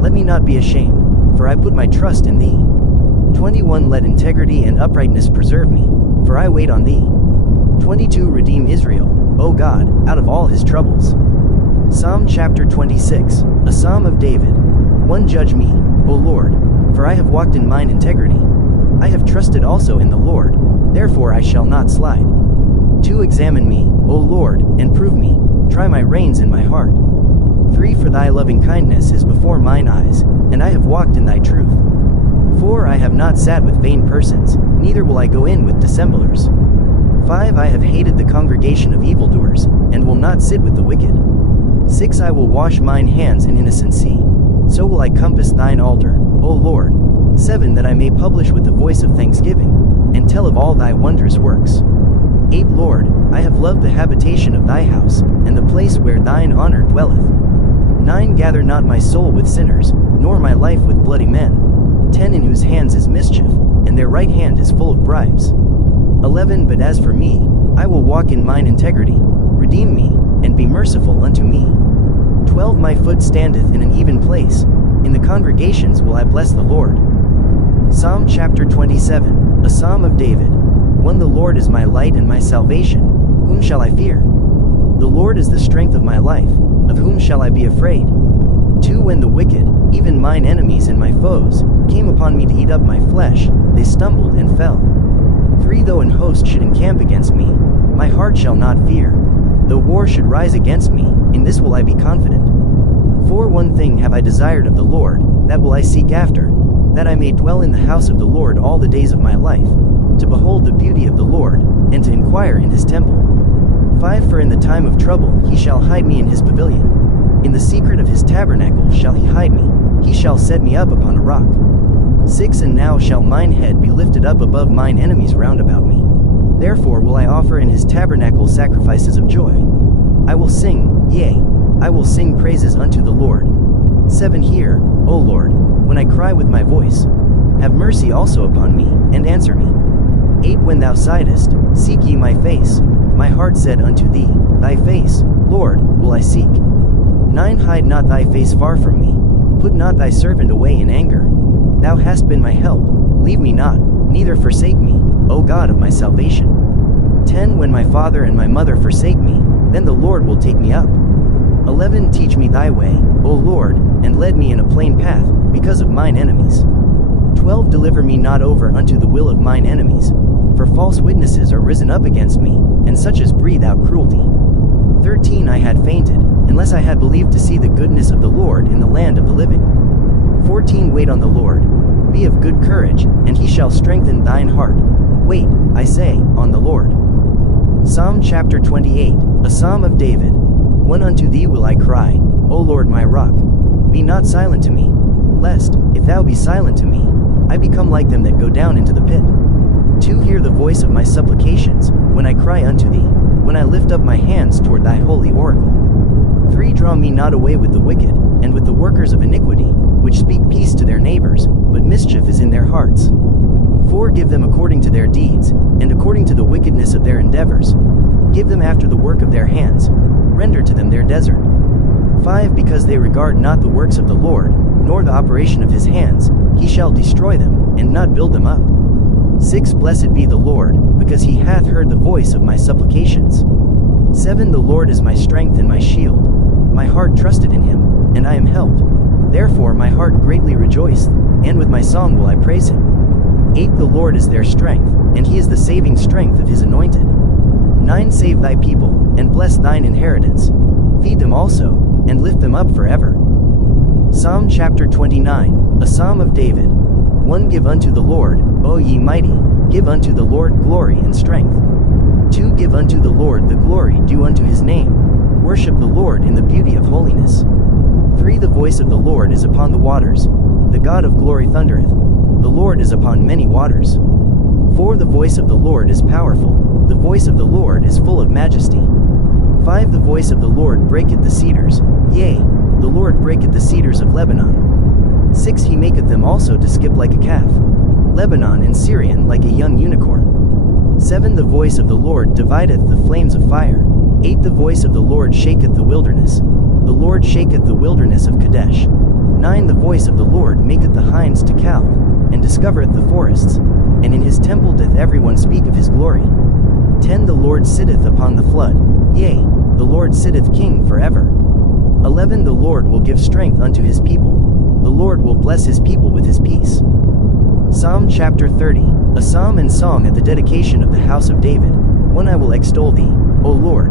Let me not be ashamed, for I put my trust in thee. 21 Let integrity and uprightness preserve me, for I wait on thee. 22 Redeem Israel, O God, out of all his troubles. Psalm chapter 26, a psalm of David. 1 Judge me, O Lord, for I have walked in mine integrity. I have trusted also in the Lord, therefore I shall not slide. 2 Examine me, O Lord, and prove me, try my reins and my heart. 3 For thy loving kindness is before mine eyes, and I have walked in thy truth. 4 I have not sat with vain persons, neither will I go in with dissemblers. 5 I have hated the congregation of evildoers, and will not sit with the wicked. 6 I will wash mine hands in innocency, so will I compass thine altar, O Lord. 7 That I may publish with the voice of thanksgiving, and tell of all thy wondrous works. 8 Lord, I have loved the habitation of thy house, and the place where thine honor dwelleth. 9 Gather not my soul with sinners, nor my life with bloody men. 10 In whose hands is mischief, and their right hand is full of bribes. 11 But as for me, I will walk in mine integrity. Redeem me, and be merciful unto me. 12 My foot standeth in an even place, in the congregations will I bless the Lord. Psalm chapter 27, a psalm of David. 1 The Lord is my light and my salvation, whom shall I fear? The Lord is the strength of my life, of whom shall I be afraid? 2 When the wicked, even mine enemies and my foes, came upon me to eat up my flesh, they stumbled and fell. 3 Though an host should encamp against me, my heart shall not fear. Though war should rise against me, in this will I be confident. 4 One thing have I desired of the Lord, that will I seek after, that I may dwell in the house of the Lord all the days of my life, to behold the beauty of the Lord, and to inquire in his temple. 5 For in the time of trouble he shall hide me in his pavilion. In the secret of his tabernacle shall he hide me, he shall set me up upon a rock. 6 And now shall mine head be lifted up above mine enemies round about me. Therefore will I offer in his tabernacle sacrifices of joy. I will sing, yea, I will sing praises unto the Lord. 7 Hear, O Lord, when I cry with my voice. Have mercy also upon me, and answer me. 8 When thou sightest, seek ye my face. My heart said unto thee, thy face, Lord, will I seek. 9 Hide not thy face far from me. Put not thy servant away in anger. Thou hast been my help, leave me not, neither forsake me, O God of my salvation. 10 When my father and my mother forsake me, then the Lord will take me up. 11 Teach me thy way, O Lord, and lead me in a plain path, because of mine enemies. 12 Deliver me not over unto the will of mine enemies, for false witnesses are risen up against me, and such as breathe out cruelty. 13 I had fainted, unless I had believed to see the goodness of the Lord in the land of the living. 14 Wait on the Lord. Be of good courage, and he shall strengthen thine heart. Wait, I say, on the Lord. Psalm chapter 28, a psalm of David. 1 Unto thee will I cry, O Lord my rock. Be not silent to me, lest, if thou be silent to me, I become like them that go down into the pit. 2 Hear the voice of my supplications, when I cry unto thee, when I lift up my hands toward thy holy oracle. 3 Draw me not away with the wicked, and with the workers of iniquity, which speak peace to their neighbors, but mischief is in their hearts. 4 Give them according to their deeds, and according to the wickedness of their endeavors. Give them after the work of their hands, render to them their desert. 5 Because they regard not the works of the Lord, nor the operation of his hands, he shall destroy them, and not build them up. 6 Blessed be the Lord, because he hath heard the voice of my supplications. 7 The Lord is my strength and my shield. My heart trusted in him, and I am helped. Therefore my heart greatly rejoiced, and with my song will I praise him. 8 The Lord is their strength, and he is the saving strength of his anointed. 9 Save thy people, and bless thine inheritance. Feed them also, and lift them up forever. Psalm chapter 29, a psalm of David. 1 Give unto the Lord, O ye mighty, give unto the Lord glory and strength. 2 Give unto the Lord the glory due unto his name. Worship the Lord in the beauty of holiness. 3 The voice of the Lord is upon the waters. The God of glory thundereth. The Lord is upon many waters. 4 The voice of the Lord is powerful. The voice of the Lord is full of majesty. 5 The voice of the Lord breaketh the cedars. Yea, the Lord breaketh the cedars of Lebanon. 6 He maketh them also to skip like a calf. Lebanon and Syrian like a young unicorn. 7 The voice of the Lord divideth the flames of fire. 8 The voice of the Lord shaketh the wilderness. The Lord shaketh the wilderness of Kadesh. 9 The voice of the Lord maketh the hinds to calve, and discovereth the forests, and in his temple doth everyone speak of his glory. 10 The Lord sitteth upon the flood, yea, the Lord sitteth king forever. 11 The Lord will give strength unto his people. The Lord will bless his people with his peace. Psalm chapter 30, a psalm and song at the dedication of the house of David. 1 I will extol thee, O Lord,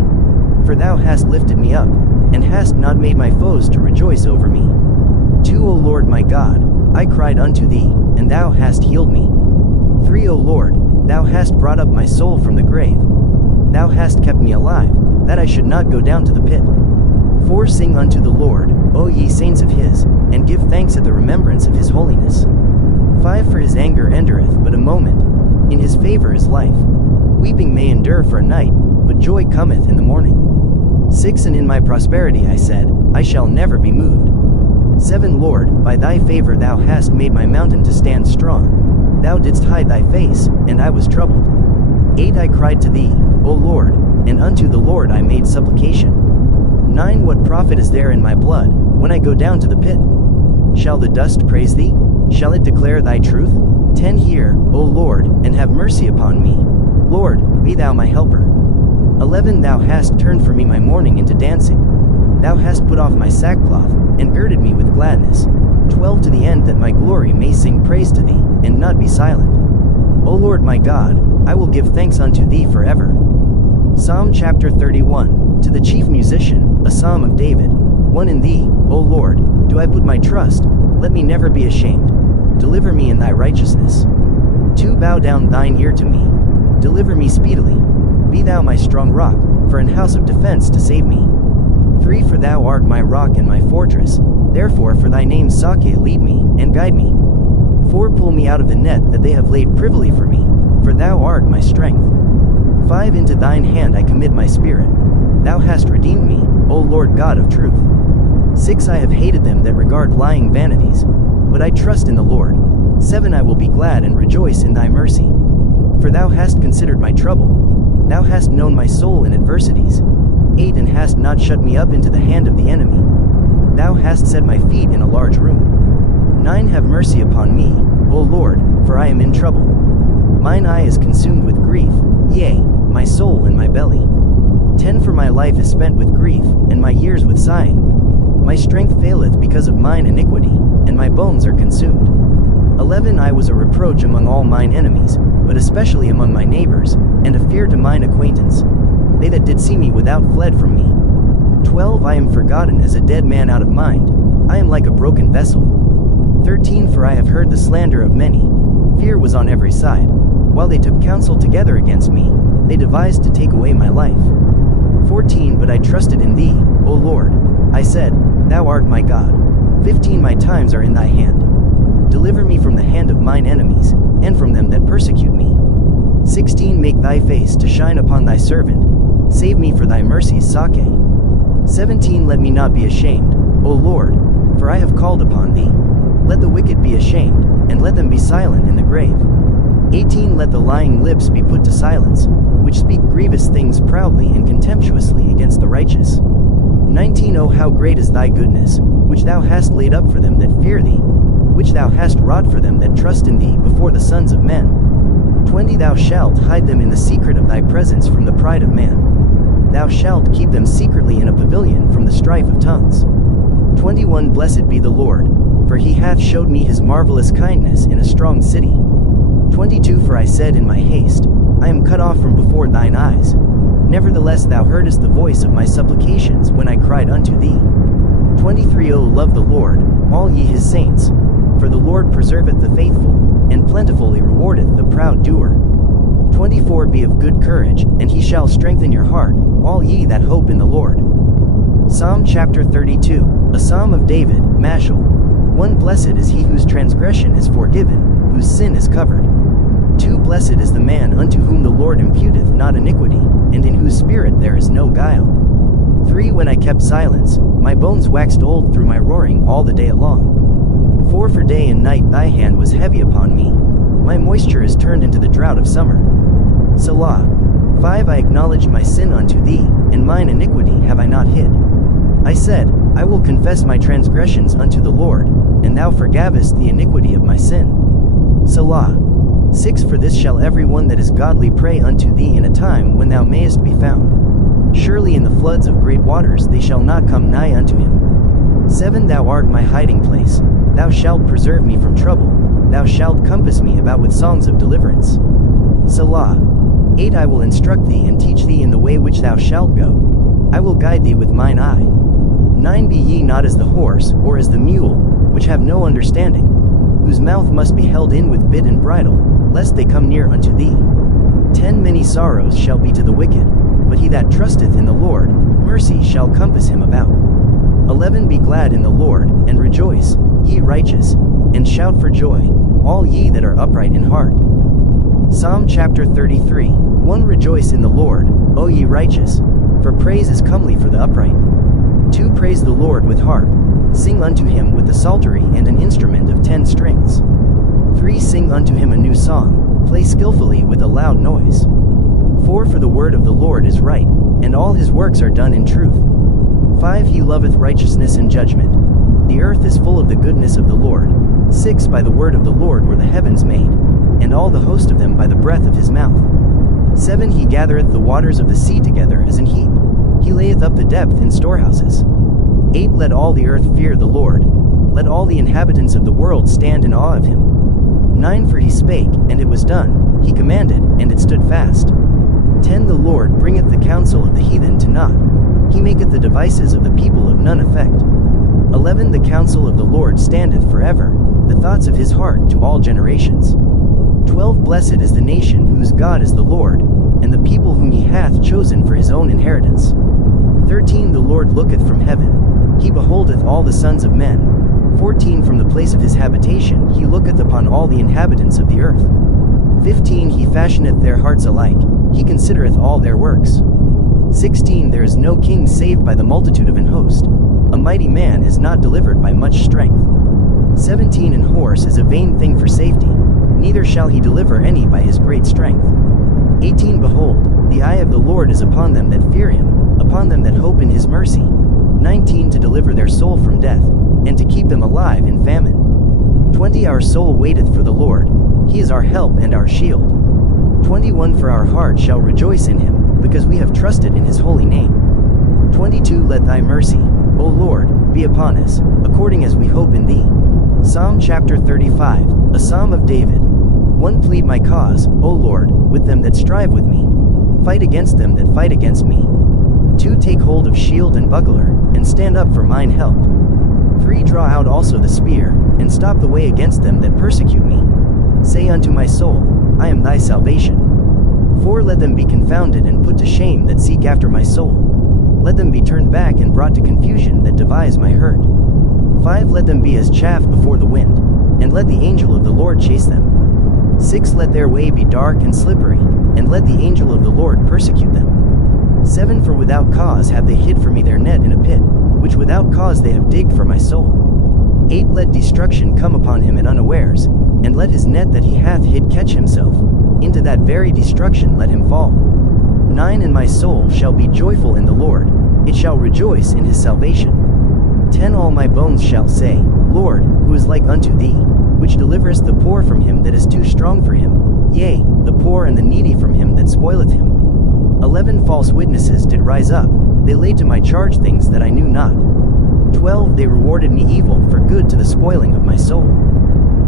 for thou hast lifted me up, and hast not made my foes to rejoice over me. 2 O Lord my God, I cried unto thee, and thou hast healed me. 3 O Lord, thou hast brought up my soul from the grave. Thou hast kept me alive, that I should not go down to the pit. 4 Sing unto the Lord, O ye saints of his, and give thanks at the remembrance of his holiness. 5 For his anger endureth but a moment, in his favor is life. Weeping may endure for a night, but joy cometh in the morning. 6 And in my prosperity I said, I shall never be moved. 7 Lord, by thy favor thou hast made my mountain to stand strong. Thou didst hide thy face, and I was troubled. 8 I cried to thee, O Lord, and unto the Lord I made supplication. 9 What profit is there in my blood, when I go down to the pit? Shall the dust praise thee? Shall it declare thy truth? 10 Hear, O Lord, and have mercy upon me. Lord, be thou my helper. 11 Thou hast turned for me my mourning into dancing. Thou hast put off my sackcloth, and girded me with gladness. 12 To the end that my glory may sing praise to thee, and not be silent. O Lord my God, I will give thanks unto thee forever. Psalm chapter 31, to the chief musician, a psalm of David. 1 In thee, O Lord, do I put my trust, let me never be ashamed. Deliver me in thy righteousness. 2 Bow down thine ear to me. Deliver me speedily. Be thou my strong rock, for an house of defense to save me. 3 For thou art my rock and my fortress, therefore for thy name's sake lead me, and guide me. 4 Pull me out of the net that they have laid privily for me, for thou art my strength. 5 Into thine hand I commit my spirit. Thou hast redeemed me, O Lord God of truth. 6 I have hated them that regard lying vanities, but I trust in the Lord. 7 I will be glad and rejoice in thy mercy. For thou hast considered my trouble. Thou hast known my soul in adversities. 8 And hast not shut me up into the hand of the enemy. Thou hast set my feet in a large room. 9 Have mercy upon me, O Lord, for I am in trouble. Mine eye is consumed with grief, yea, my soul and my belly. 10 For my life is spent with grief, and my years with sighing. My strength faileth because of mine iniquity, and my bones are consumed. 11 I was a reproach among all mine enemies, but especially among my neighbors, and a fear to mine acquaintance. They that did see me without fled from me. 12 I am forgotten as a dead man out of mind, I am like a broken vessel. 13 For I have heard the slander of many. Fear was on every side. While they took counsel together against me, they devised to take away my life. 14 But I trusted in thee, O Lord. I said, Thou art my God. 15 My times are in thy hand. Deliver me from the hand of mine enemies, and from them that persecute me. 16 Make thy face to shine upon thy servant. Save me for thy mercy's sake. 17 Let me not be ashamed, O Lord, for I have called upon thee. Let the wicked be ashamed, and let them be silent in the grave. 18 Let the lying lips be put to silence, which speak grievous things proudly and contemptuously against the righteous. 19 O how great is thy goodness, which thou hast laid up for them that fear thee, which thou hast wrought for them that trust in thee before the sons of men. 20 Thou shalt hide them in the secret of thy presence from the pride of man. Thou shalt keep them secretly in a pavilion from the strife of tongues. 21 Blessed be the Lord, for he hath showed me his marvelous kindness in a strong city. 22 For I said in my haste, I am cut off from before thine eyes. Nevertheless thou heardest the voice of my supplications when I cried unto thee. 23 O love the Lord, all ye his saints, for the Lord preserveth the faithful, and plentifully rewardeth the proud doer. 24 Be of good courage, and he shall strengthen your heart, all ye that hope in the Lord. Psalm chapter 32, a psalm of David, Mashal. 1 Blessed is he whose transgression is forgiven, whose sin is covered. 2 Blessed is the man unto whom the Lord imputeth not iniquity, and in whose spirit there is no guile. 3 When I kept silence, my bones waxed old through my roaring all the day long. 4 For day and night thy hand was heavy upon me. My moisture is turned into the drought of summer. Selah. 5 I acknowledged my sin unto thee, and mine iniquity have I not hid. I said, I will confess my transgressions unto the Lord, and thou forgavest the iniquity of my sin. Selah. 6 For this shall every one that is godly pray unto thee in a time when thou mayest be found. Surely in the floods of great waters they shall not come nigh unto him. 7 Thou art my hiding place, thou shalt preserve me from trouble, thou shalt compass me about with songs of deliverance. Selah. 8 I will instruct thee and teach thee in the way which thou shalt go. I will guide thee with mine eye. 9 Be ye not as the horse, or as the mule, which have no understanding, whose mouth must be held in with bit and bridle, lest they come near unto thee. 10 Many sorrows shall be to the wicked, but he that trusteth in the Lord, mercy shall compass him about. 11 Be glad in the Lord, and rejoice, ye righteous, and shout for joy, all ye that are upright in heart. Psalm chapter 33. 1 Rejoice in the Lord, O ye righteous, for praise is comely for the upright. 2 Praise the Lord with harp, sing unto him with the psaltery and an instrument of 10 strings. 3 Sing unto him a new song, play skillfully with a loud noise. 4 For the word of the Lord is right, and all his works are done in truth. 5 He loveth righteousness and judgment. The earth is full of the goodness of the Lord. 6 By the word of the Lord were the heavens made, and all the host of them by the breath of his mouth. 7 He gathereth the waters of the sea together as an heap. He layeth up the depth in storehouses. 8 Let all the earth fear the Lord. Let all the inhabitants of the world stand in awe of him. 9 For he spake, and it was done. He commanded, and it stood fast. 10 The Lord bringeth the counsel of the heathen to naught. He maketh the devices of the people of none effect. 11 The counsel of the Lord standeth forever, the thoughts of his heart to all generations. 12 Blessed is the nation whose God is the Lord, and the people whom he hath chosen for his own inheritance. 13 The Lord looketh from heaven, he beholdeth all the sons of men. 14 From the place of his habitation he looketh upon all the inhabitants of the earth. 15 He fashioneth their hearts alike, he considereth all their works. 16 There is no king saved by the multitude of an host, a mighty man is not delivered by much strength. 17 An horse is a vain thing for safety, neither shall he deliver any by his great strength. 18 Behold, the eye of the Lord is upon them that fear him, upon them that hope in his mercy. 19 To deliver their soul from death, and to keep them alive in famine. 20 Our soul waiteth for the Lord, he is our help and our shield. 21 For our heart shall rejoice in him, because we have trusted in his holy name. 22 Let thy mercy, O Lord, be upon us, according as we hope in thee. Psalm chapter 35, a psalm of David. 1 Plead my cause, O Lord, with them that strive with me. Fight against them that fight against me. 2 Take hold of shield and buckler, and stand up for mine help. 3 Draw out also the spear, and stop the way against them that persecute me. Say unto my soul, I am thy salvation. 4 Let them be confounded and put to shame that seek after my soul. Let them be turned back and brought to confusion that devise my hurt. 5 Let them be as chaff before the wind, and let the angel of the Lord chase them. 6 Let their way be dark and slippery, and let the angel of the Lord persecute them. 7 For without cause have they hid for me their net in a pit, which without cause they have digged for my soul. 8 Let destruction come upon him at unawares, and let his net that he hath hid catch himself. Into that very destruction let him fall. 9 And my soul shall be joyful in the Lord, it shall rejoice in his salvation. 10 All my bones shall say, Lord, who is like unto thee, which deliverest the poor from him that is too strong for him, yea, the poor and the needy from him that spoileth him. 11 False witnesses did rise up, they laid to my charge things that I knew not. 12 They rewarded me evil for good to the spoiling of my soul.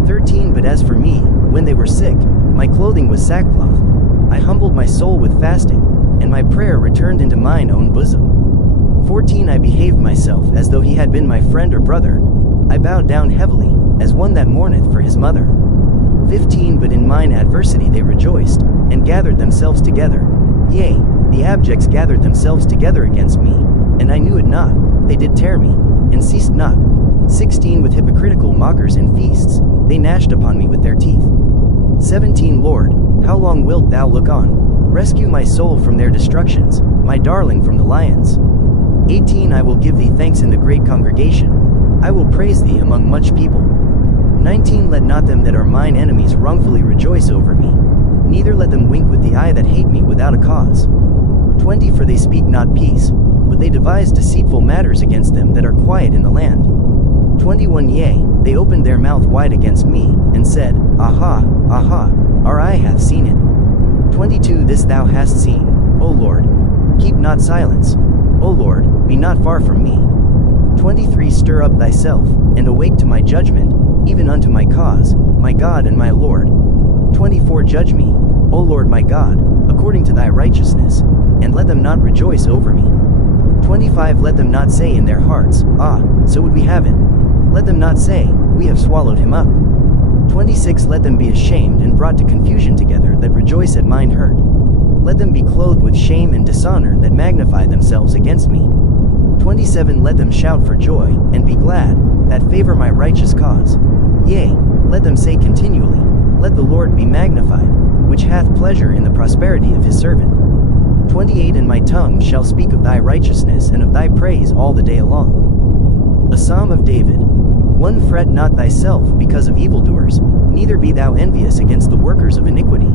13 But as for me, when they were sick, my clothing was sackcloth. I humbled my soul with fasting, and my prayer returned into mine own bosom. 14 I behaved myself as though he had been my friend or brother. I bowed down heavily, as one that mourneth for his mother. 15 But in mine adversity they rejoiced, and gathered themselves together. Yea, the abjects gathered themselves together against me, and I knew it not, they did tear me, and ceased not. 16 With hypocritical mockers in feasts, they gnashed upon me with their teeth. 17 Lord, how long wilt thou look on? Rescue my soul from their destructions, my darling from the lions. 18 I will give thee thanks in the great congregation, I will praise thee among much people. 19 Let not them that are mine enemies wrongfully rejoice over me, neither let them wink with the eye that hate me without a cause. 20 For they speak not peace, but they devise deceitful matters against them that are quiet in the land. 21 Yea, they opened their mouth wide against me, and said, Aha, aha, our eye hath seen it. 22 This thou hast seen, O Lord, keep not silence, O Lord, be not far from me. 23 Stir up thyself, and awake to my judgment, even unto my cause, my God and my Lord. 24 Judge me, O Lord my God, according to thy righteousness, and let them not rejoice over me. 25 Let them not say in their hearts, Ah, so would we have it. Let them not say, We have swallowed him up. 26 Let them be ashamed and brought to confusion together that rejoice at mine hurt. Let them be clothed with shame and dishonor that magnify themselves against me. 27 Let them shout for joy, and be glad, that favor my righteous cause. Yea, let them say continually, Let the Lord be magnified, which hath pleasure in the prosperity of his servant. 28 And my tongue shall speak of thy righteousness and of thy praise all the day along. A Psalm of David. 1 Fret not thyself because of evildoers, neither be thou envious against the workers of iniquity.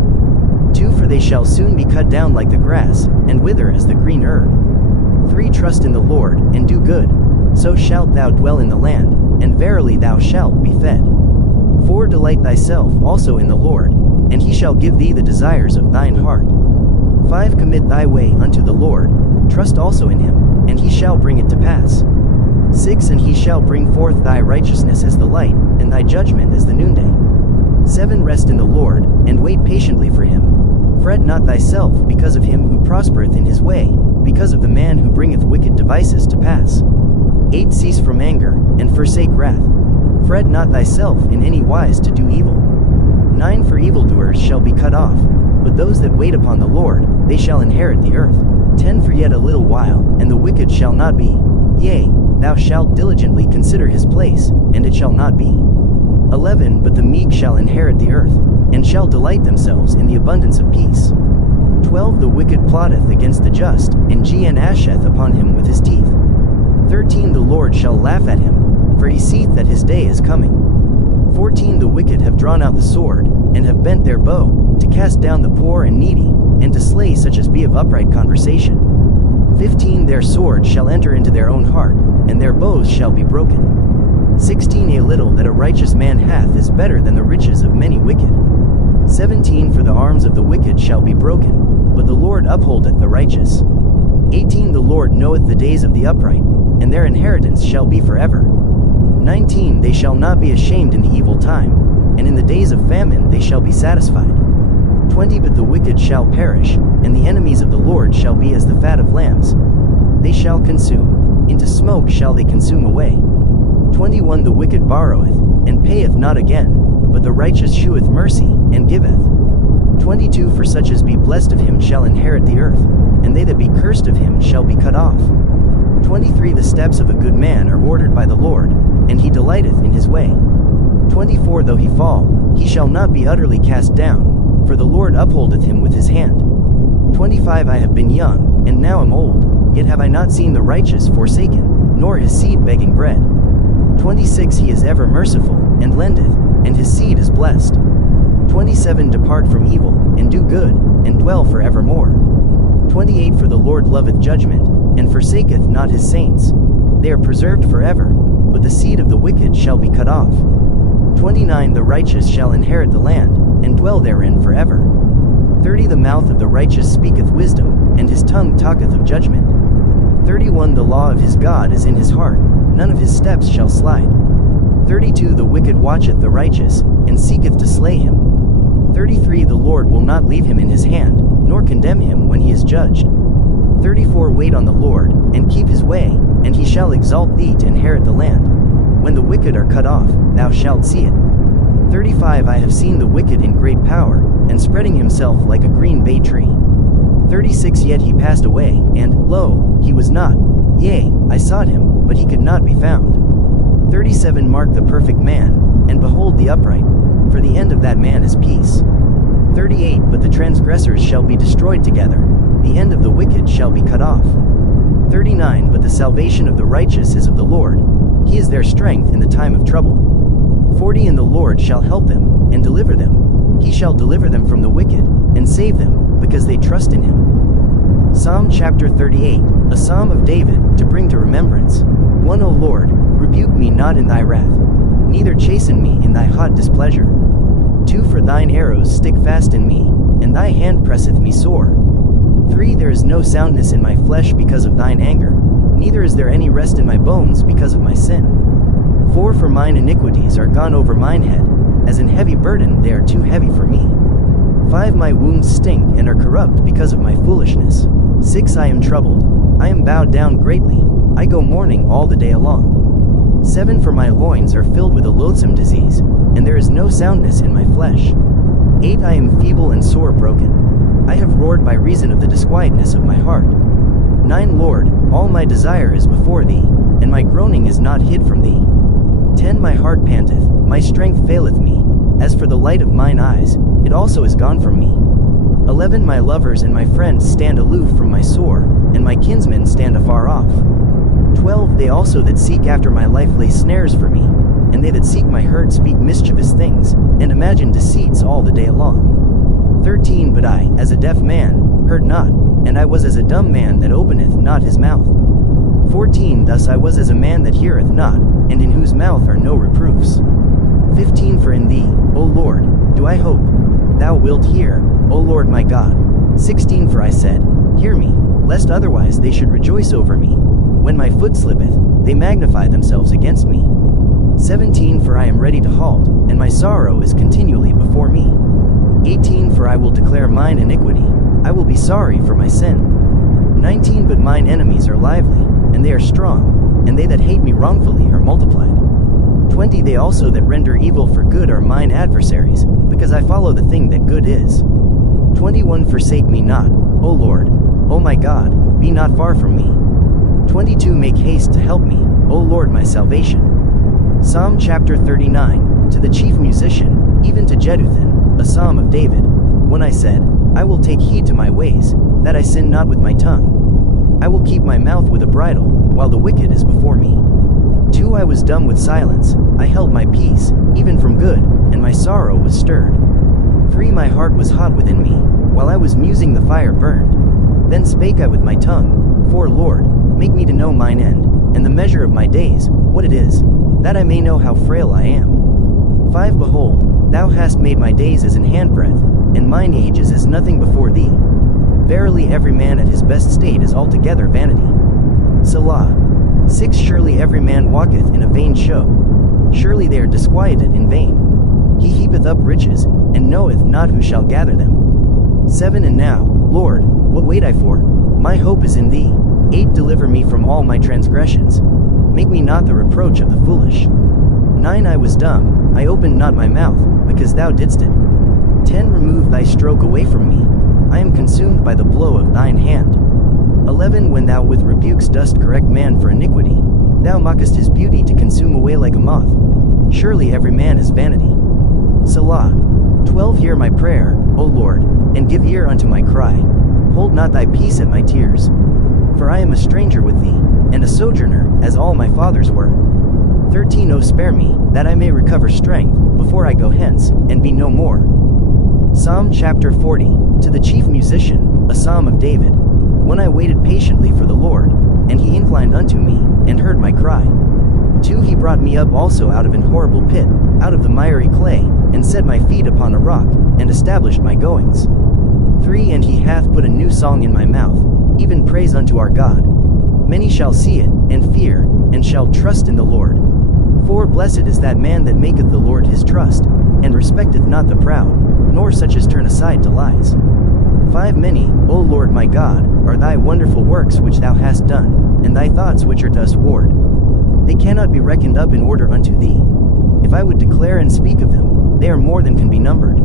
2 For they shall soon be cut down like the grass, and wither as the green herb. 3 Trust in the Lord, and do good, so shalt thou dwell in the land, and verily thou shalt be fed. 4 Delight thyself also in the Lord, and he shall give thee the desires of thine heart. 5 Commit thy way unto the Lord, trust also in him, and he shall bring it to pass. 6 And he shall bring forth thy righteousness as the light, and thy judgment as the noonday. 7 Rest in the Lord, and wait patiently for him. Fret not thyself because of him who prospereth in his way, because of the man who bringeth wicked devices to pass. 8 Cease from anger, and forsake wrath. Fret not thyself in any wise to do evil. 9 For evildoers shall be cut off, but those that wait upon the Lord, they shall inherit the earth. 10 For yet a little while, and the wicked shall not be. Yea, thou shalt diligently consider his place, and it shall not be. 11 But the meek shall inherit the earth, and shall delight themselves in the abundance of peace. 12 The wicked plotteth against the just, and gnasheth upon him with his teeth. 13 The Lord shall laugh at him, for he seeth that his day is coming. 14 The wicked have drawn out the sword, and have bent their bow, to cast down the poor and needy, and to slay such as be of upright conversation. 15 Their sword shall enter into their own heart, and their bows shall be broken. 16 A little that a righteous man hath is better than the riches of many wicked. 17 For the arms of the wicked shall be broken, but the Lord upholdeth the righteous. 18 The Lord knoweth the days of the upright, and their inheritance shall be forever. 19 They shall not be ashamed in the evil time, and in the days of famine they shall be satisfied. 20 But the wicked shall perish, and the enemies of the Lord shall be as the fat of lambs. They shall consume, into smoke shall they consume away. 21 The wicked borroweth, and payeth not again, but the righteous sheweth mercy, and giveth. 22 For such as be blessed of him shall inherit the earth, and they that be cursed of him shall be cut off. 23 The steps of a good man are ordered by the Lord, and he delighteth in his way. 24 Though he fall, he shall not be utterly cast down, for the Lord upholdeth him with his hand. 25 I have been young, and now am old, yet have I not seen the righteous forsaken, nor his seed begging bread. 26 He is ever merciful, and lendeth, and his seed is blessed. 27 Depart from evil, and do good, and dwell for evermore. 28 For the Lord loveth judgment, and forsaketh not his saints. They are preserved forever, but the seed of the wicked shall be cut off. 29 The righteous shall inherit the land, and dwell therein forever. 30 The mouth of the righteous speaketh wisdom, and his tongue talketh of judgment. 31 The law of his God is in his heart, none of his steps shall slide. 32 The wicked watcheth the righteous, and seeketh to slay him. 33 The Lord will not leave him in his hand, nor condemn him when he is judged. 34 Wait on the Lord, and keep his way, and he shall exalt thee to inherit the land. When the wicked are cut off, thou shalt see it. 35 I have seen the wicked in great power, and spreading himself like a green bay tree. 36 Yet he passed away, and, lo, he was not. Yea, I sought him, but he could not be found. 37 Mark the perfect man, and behold the upright, for the end of that man is peace. 38 But the transgressors shall be destroyed together, the end of the wicked shall be cut off. 39 But the salvation of the righteous is of the Lord, he is their strength in the time of trouble. 40 And the Lord shall help them, and deliver them. He shall deliver them from the wicked, and save them, because they trust in him. Psalm chapter 38, a psalm of David, to bring to remembrance. 1 O Lord, rebuke me not in thy wrath, neither chasten me in thy hot displeasure. 2 For thine arrows stick fast in me, and thy hand presseth me sore. 3 There is no soundness in my flesh because of thine anger, neither is there any rest in my bones because of my sin. 4 For mine iniquities are gone over mine head, as an heavy burden they are too heavy for me. 5 My wounds stink and are corrupt because of my foolishness. 6 I am troubled, I am bowed down greatly, I go mourning all the day along. 7 For my loins are filled with a loathsome disease, and there is no soundness in my flesh. 8 I am feeble and sore broken, I have roared by reason of the disquietness of my heart. 9 Lord, all my desire is before thee, and my groaning is not hid from thee. 10 My heart panteth, my strength faileth me, as for the light of mine eyes, it also is gone from me. 11 My lovers and my friends stand aloof from my sore, and my kinsmen stand afar off. 12 They also that seek after my life lay snares for me, and they that seek my hurt speak mischievous things, and imagine deceits all the day long. 13 But I, as a deaf man, heard not, and I was as a dumb man that openeth not his mouth. 14 Thus I was as a man that heareth not, and in whose mouth are no reproofs. 15 For in thee, O Lord, do I hope. Thou wilt hear, O Lord my God. 16 For I said, hear me, lest otherwise they should rejoice over me. When my foot slippeth, they magnify themselves against me. 17 For I am ready to halt, and my sorrow is continually before me. 18 For I will declare mine iniquity, I will be sorry for my sin. 19 But mine enemies are lively, and they are strong, and they that hate me wrongfully are multiplied. 20 They also that render evil for good are mine adversaries, because I follow the thing that good is. 21 Forsake me not, O Lord, O my God, be not far from me. 22 Make haste to help me, O Lord my salvation. Psalm chapter 39, to the chief musician, even to Jeduthun, a psalm of David. When I said, I will take heed to my ways, that I sin not with my tongue. I will keep my mouth with a bridle, while the wicked is before me. 2 I was dumb with silence, I held my peace, even from good, and my sorrow was stirred. 3 My heart was hot within me, while I was musing the fire burned. Then spake I with my tongue, 4 Lord, make me to know mine end, and the measure of my days, what it is, that I may know how frail I am. 5 Behold, thou hast made my days as an handbreadth, and mine age is as nothing before thee. Verily every man at his best state is altogether vanity. Selah. 6 Surely every man walketh in a vain show. Surely they are disquieted in vain. He heapeth up riches, and knoweth not who shall gather them. 7 And now, Lord, what wait I for? My hope is in thee. 8 Deliver me from all my transgressions. Make me not the reproach of the foolish. 9 I was dumb, I opened not my mouth, because thou didst it. 10 Remove thy stroke away from me. I am consumed by the blow of thine hand. 11 When thou with rebukes dost correct man for iniquity, thou mockest his beauty to consume away like a moth. Surely every man is vanity. Selah. 12 Hear my prayer, O Lord, and give ear unto my cry. Hold not thy peace at my tears. For I am a stranger with thee, and a sojourner, as all my fathers were. 13 O spare me, that I may recover strength, before I go hence, and be no more. Psalm chapter 40, to the chief musician, a psalm of David. When I waited patiently for the Lord, and he inclined unto me, and heard my cry. 2 He brought me up also out of an horrible pit, out of the miry clay, and set my feet upon a rock, and established my goings. 3 And he hath put a new song in my mouth, even praise unto our God. Many shall see it, and fear, and shall trust in the Lord. 4 Blessed is that man that maketh the Lord his trust, and respecteth not the proud, nor such as turn aside to lies. 5 Many, O Lord my God, are thy wonderful works which thou hast done, and thy thoughts which are dost ward. They cannot be reckoned up in order unto thee. If I would declare and speak of them, they are more than can be numbered.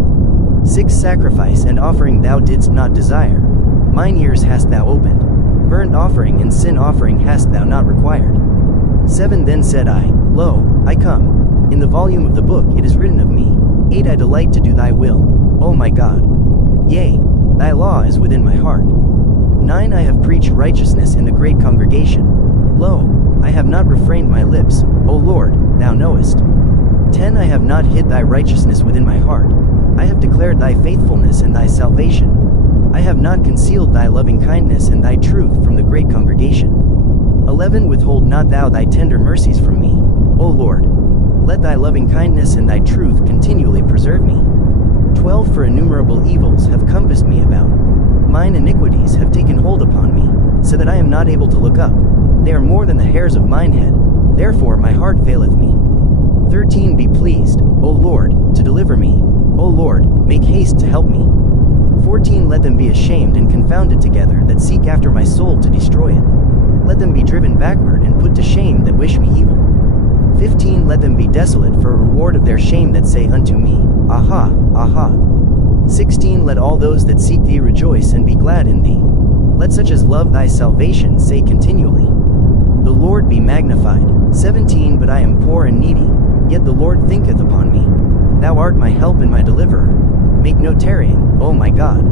6 Sacrifice and offering thou didst not desire. Mine ears hast thou opened. Burnt offering and sin offering hast thou not required. 7 Then said I, Lo, I come. In the volume of the book it is written of me. 8 I delight to do thy will, O my God. Yea, thy law is within my heart. 9 I have preached righteousness in the great congregation. Lo, I have not refrained my lips, O Lord, thou knowest. 10 I have not hid thy righteousness within my heart. I have declared thy faithfulness and thy salvation. I have not concealed thy loving kindness and thy truth from the great congregation. 11 Withhold not thou thy tender mercies from me, O Lord. Let thy loving kindness and thy truth continually preserve me. 12 For innumerable evils have compassed me about. Mine iniquities have taken hold upon me, so that I am not able to look up. They are more than the hairs of mine head, therefore my heart faileth me. 13 Be pleased, O Lord, to deliver me. O Lord, make haste to help me. 14 Let them be ashamed and confounded together that seek after my soul to destroy it. Let them be driven backward and put to shame that wish me evil. 15 Let them be desolate for a reward of their shame that say unto me, Aha, aha. 16 Let all those that seek thee rejoice and be glad in thee. Let such as love thy salvation say continually, The Lord be magnified. 17 But I am poor and needy, yet the Lord thinketh upon me. Thou art my help and my deliverer. Make no tarrying, O my God.